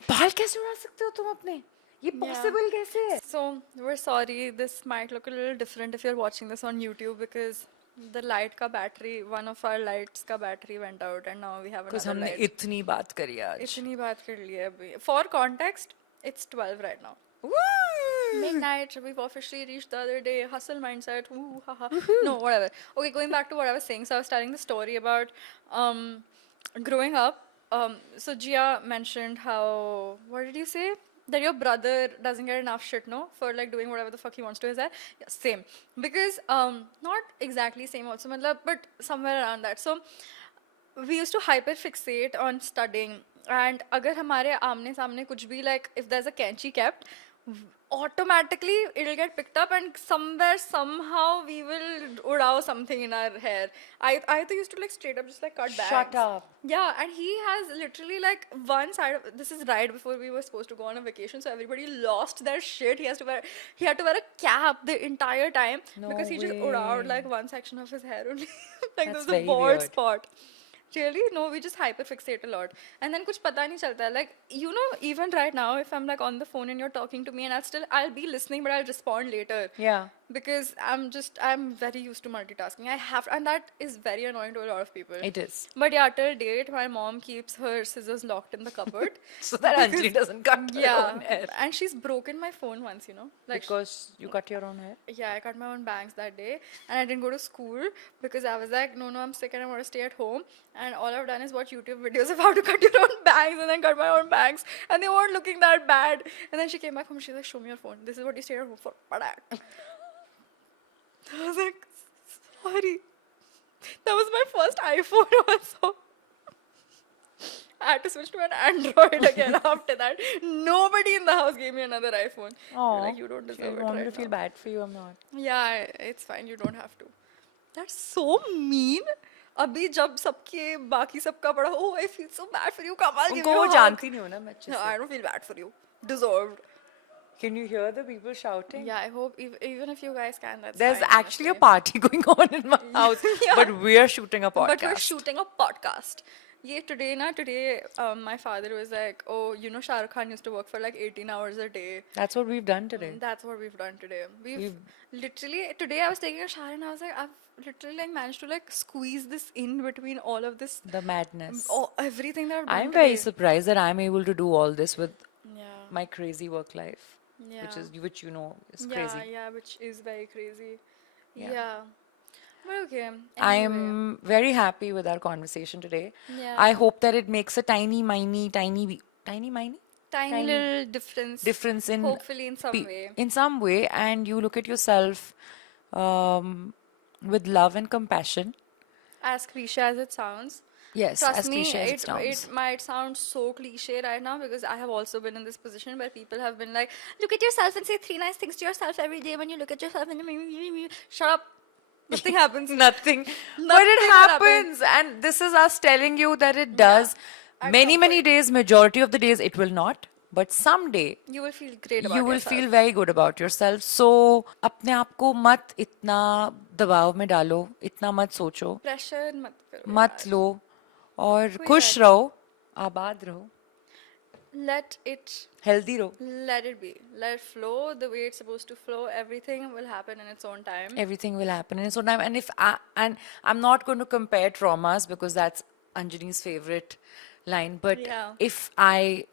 बाल कैसे उड़ा सकते हो तुम अपने? ये possible कैसे है? So we're sorry. This might look a little different if you're watching this on YouTube because the light ka battery, one of our lights ka battery went out, and now we have Because another हमने light. इतनी बात करी आज. इतनी बात कर ली है अभी. For context, it's 12 right now. Midnight. We've officially reached the other day. Hustle mindset. Ooh, haha. No, whatever. Okay, going back to what I was saying. So I was telling the story about growing up. So Gia mentioned how, what did you say? That your brother doesn't get enough shit, no? For like doing whatever the fuck he wants to his hair. Yeah, same. Because not exactly same also, matlab, but somewhere around that. So we used to hyper fixate on studying, and अगर हमारे आमने सामने कुछ भी, like if there's a कैंची kept, automatically it'll get picked up and somewhere somehow we will udao something in our hair. I used to like straight up just like cut bangs. Shut up. Yeah, and he has literally like one side of, this is right before we were supposed to go on a vacation, so everybody lost their shit. He had to wear a cap the entire time No because he just way. udawed like one section of his hair only. Like there That's was a very bald weird. spot. Really? No, we just hyperfixate a lot. And then kuch pata nahi chalta hai. Like, you know, even right now, if I'm like on the phone and you're talking to me and I'll be listening, but I'll respond later. Yeah. Because I'm very used to multitasking. And that is very annoying to a lot of people. It is. But yeah, till date, my mom keeps her scissors locked in the cupboard. So that Anjali doesn't cut her Yeah. own hair. And she's broken my phone once, you know. Like, Because you cut your own hair? yeah, I cut my own bangs that day, and I didn't go to school because I was like, no, I'm sick and I want to stay at home. And all I've done is watch YouTube videos of how to cut your own bangs and then cut my own bangs, and they weren't looking that bad. And then she came back home, she's like, show me your phone. This is what you stayed at home for. Padak. I was like, sorry. That was my first iPhone also. I had to switch to an Android again after that. Nobody in the house gave me another iPhone. They were like, you don't deserve I it wanted right to feel now. bad for you, I'm not. Yeah, it's fine. You don't have to. That's so mean. अभी जब सबके बाकी सबका पड़ा, oh, I feel so bad for you. Kamal, give उनको me वो a hug. जानती नहीं हो ना मैं अच्छे No, से. I don't feel bad for you. Deserved. Can you hear the people shouting? Yeah, I hope even if you guys can, that's There's fine, actually a honestly. party going on in my house, Yeah. but we're shooting a podcast. But we're shooting a podcast. Yeah, today, my father was like, oh, you know, Shah Rukh Khan used to work for like 18 hours a day. That's what we've done today. That's what we've done today. We've literally, today I was taking a shower and I was like, I've literally like managed to like squeeze this in between all of this, The madness. everything that I've done I'm very today. surprised that I'm able to do all this with Yeah. my crazy work life, Yeah. which you know is Yeah, crazy. yeah, which is very crazy. Yeah. Yeah. But okay. I'm very happy with our conversation today. Yeah. I hope that it makes a tiny Tiny tiny little difference in hopefully in some way. in some way, and you look at yourself with love and compassion. As cliche as it sounds. Yes, Trust as me, cliche as it sounds. it might sound so cliche right now because I have also been in this position where people have been like, look at yourself and say 3 nice things to yourself every day when you look at yourself and shut up. Nothing happens. Nothing. But it Nothing happens. happens. And this is us telling you that it does. At Many, some many point. days, majority of the days, it will not. But someday, You will feel great about you will yourself. feel very good about yourself. So, अपने आप को मत इतना दबाव में डालो, इतना मत सोचो, Pressure mat karo मत yaar. लो, और कोई खुश बात रहो, आबाद रहो, Let it healthy रहो. Let it be. Let it flow the way it's supposed to flow. Everything will happen in its own time. Everything will happen in its own time. And I'm not going to compare traumas because that's Anjani's favorite line. But Yeah. if I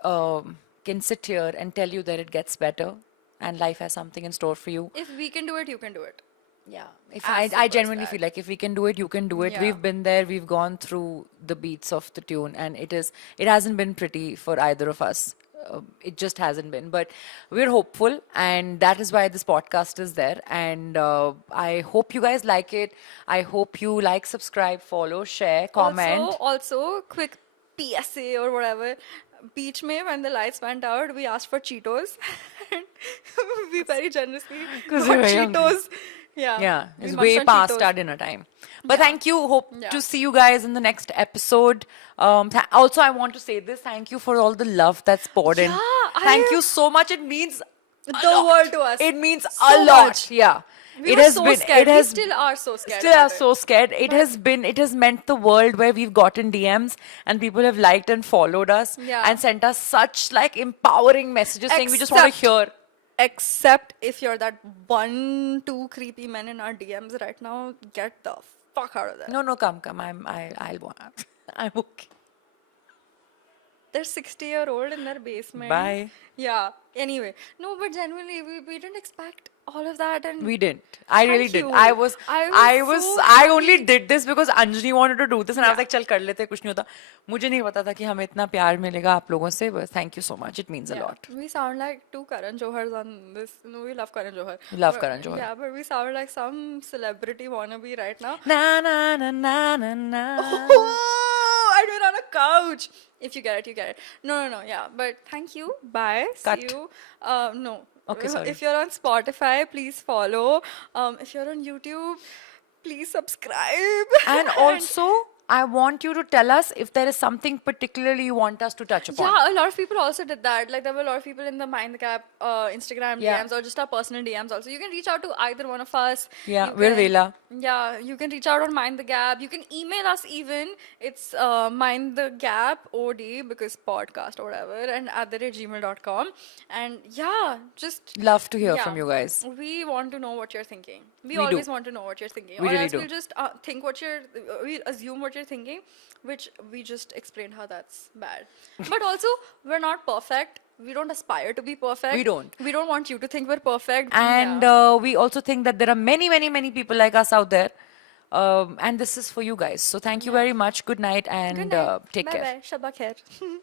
can sit here and tell you that it gets better and life has something in store for you, If we can do it, you can do it. Yeah, if As I simple as genuinely that. feel like if we can do it, you can do it. Yeah. We've been there, we've gone through the beats of the tune, and it hasn't been pretty for either of us. It just hasn't been, but we're hopeful, and that is why this podcast is there. And I hope you guys like it. I hope you like, subscribe, follow, share, comment. Also, quick PSA or whatever. Beach May, when the lights went out, we asked for Cheetos. And we very generously 'Cause got we were young. Cheetos. Yeah. Yeah, we it's munched way on past Cheetos. our dinner time. But Yeah. thank you. Hope Yeah. to see you guys in the next episode. Also, I want to say this. Thank you for all the love that's poured in. Yeah, Thank you so much. It means a The lot. world to us. It means So a lot. much. Yeah. We it were has so been. scared. It has We still are so scared. Still are about so it. scared. It has been. It has meant the world where we've gotten DMs and people have liked and followed us Yeah. and sent us such like empowering messages saying we just want to Except- hear. Except if you're that 1, 2 creepy men in our DMs right now, get the fuck out of there. No, come. I'll want. I'm okay. They're 60-year-old in their basement. Bye. Yeah. Anyway, no, but genuinely, we didn't expect all of that, and We didn't. I really Thank didn't. you. I was, I was so I only happy. did this because Anjali wanted to do this, and I was Yeah. like, चल कर लेते, कुछ नहीं होता. मुझे नहीं पता था कि हमें इतना प्यार मिलेगा आप लोगों से. But thank you so much. It means a Yeah. lot. We sound like two Karan Johars on this. No, we love Karan Johar. We love But- Karan Johar. Yeah, but we sound like some celebrity wannabe right now. Na na na na na na. Oh, and we're on a couch. If you get it, you get it. No. Yeah, but thank you. Bye. Cut. See you. No. Okay, sorry. If you're on Spotify, please follow. If you're on YouTube, please subscribe. And also, I want you to tell us if there is something particularly you want us to touch upon. Yeah, a lot of people also did that. Like, there were a lot of people in the Mind the Gap Instagram Yeah. DMs or just our personal DMs also. You can reach out to either one of us. Yeah, You we're can- Vela. Yeah, you can reach out on Mind the Gap. You can email us even. It's Mind the Gap OD because podcast or whatever and @gmail.com. And yeah, just Love to hear yeah, from you guys. We want to know what you're thinking. We do. always want to know what you're thinking. We or really else do. we'll just think we assume what you're thinking, which we just explained how that's bad. But also, we're not perfect. We don't aspire to be perfect. We don't. We don't want you to think we're perfect. And yeah. we also think that there are many people like us out there. And this is for you guys. So thank you very much. Good night and Good night. take Bye care. bye. Shabba khair.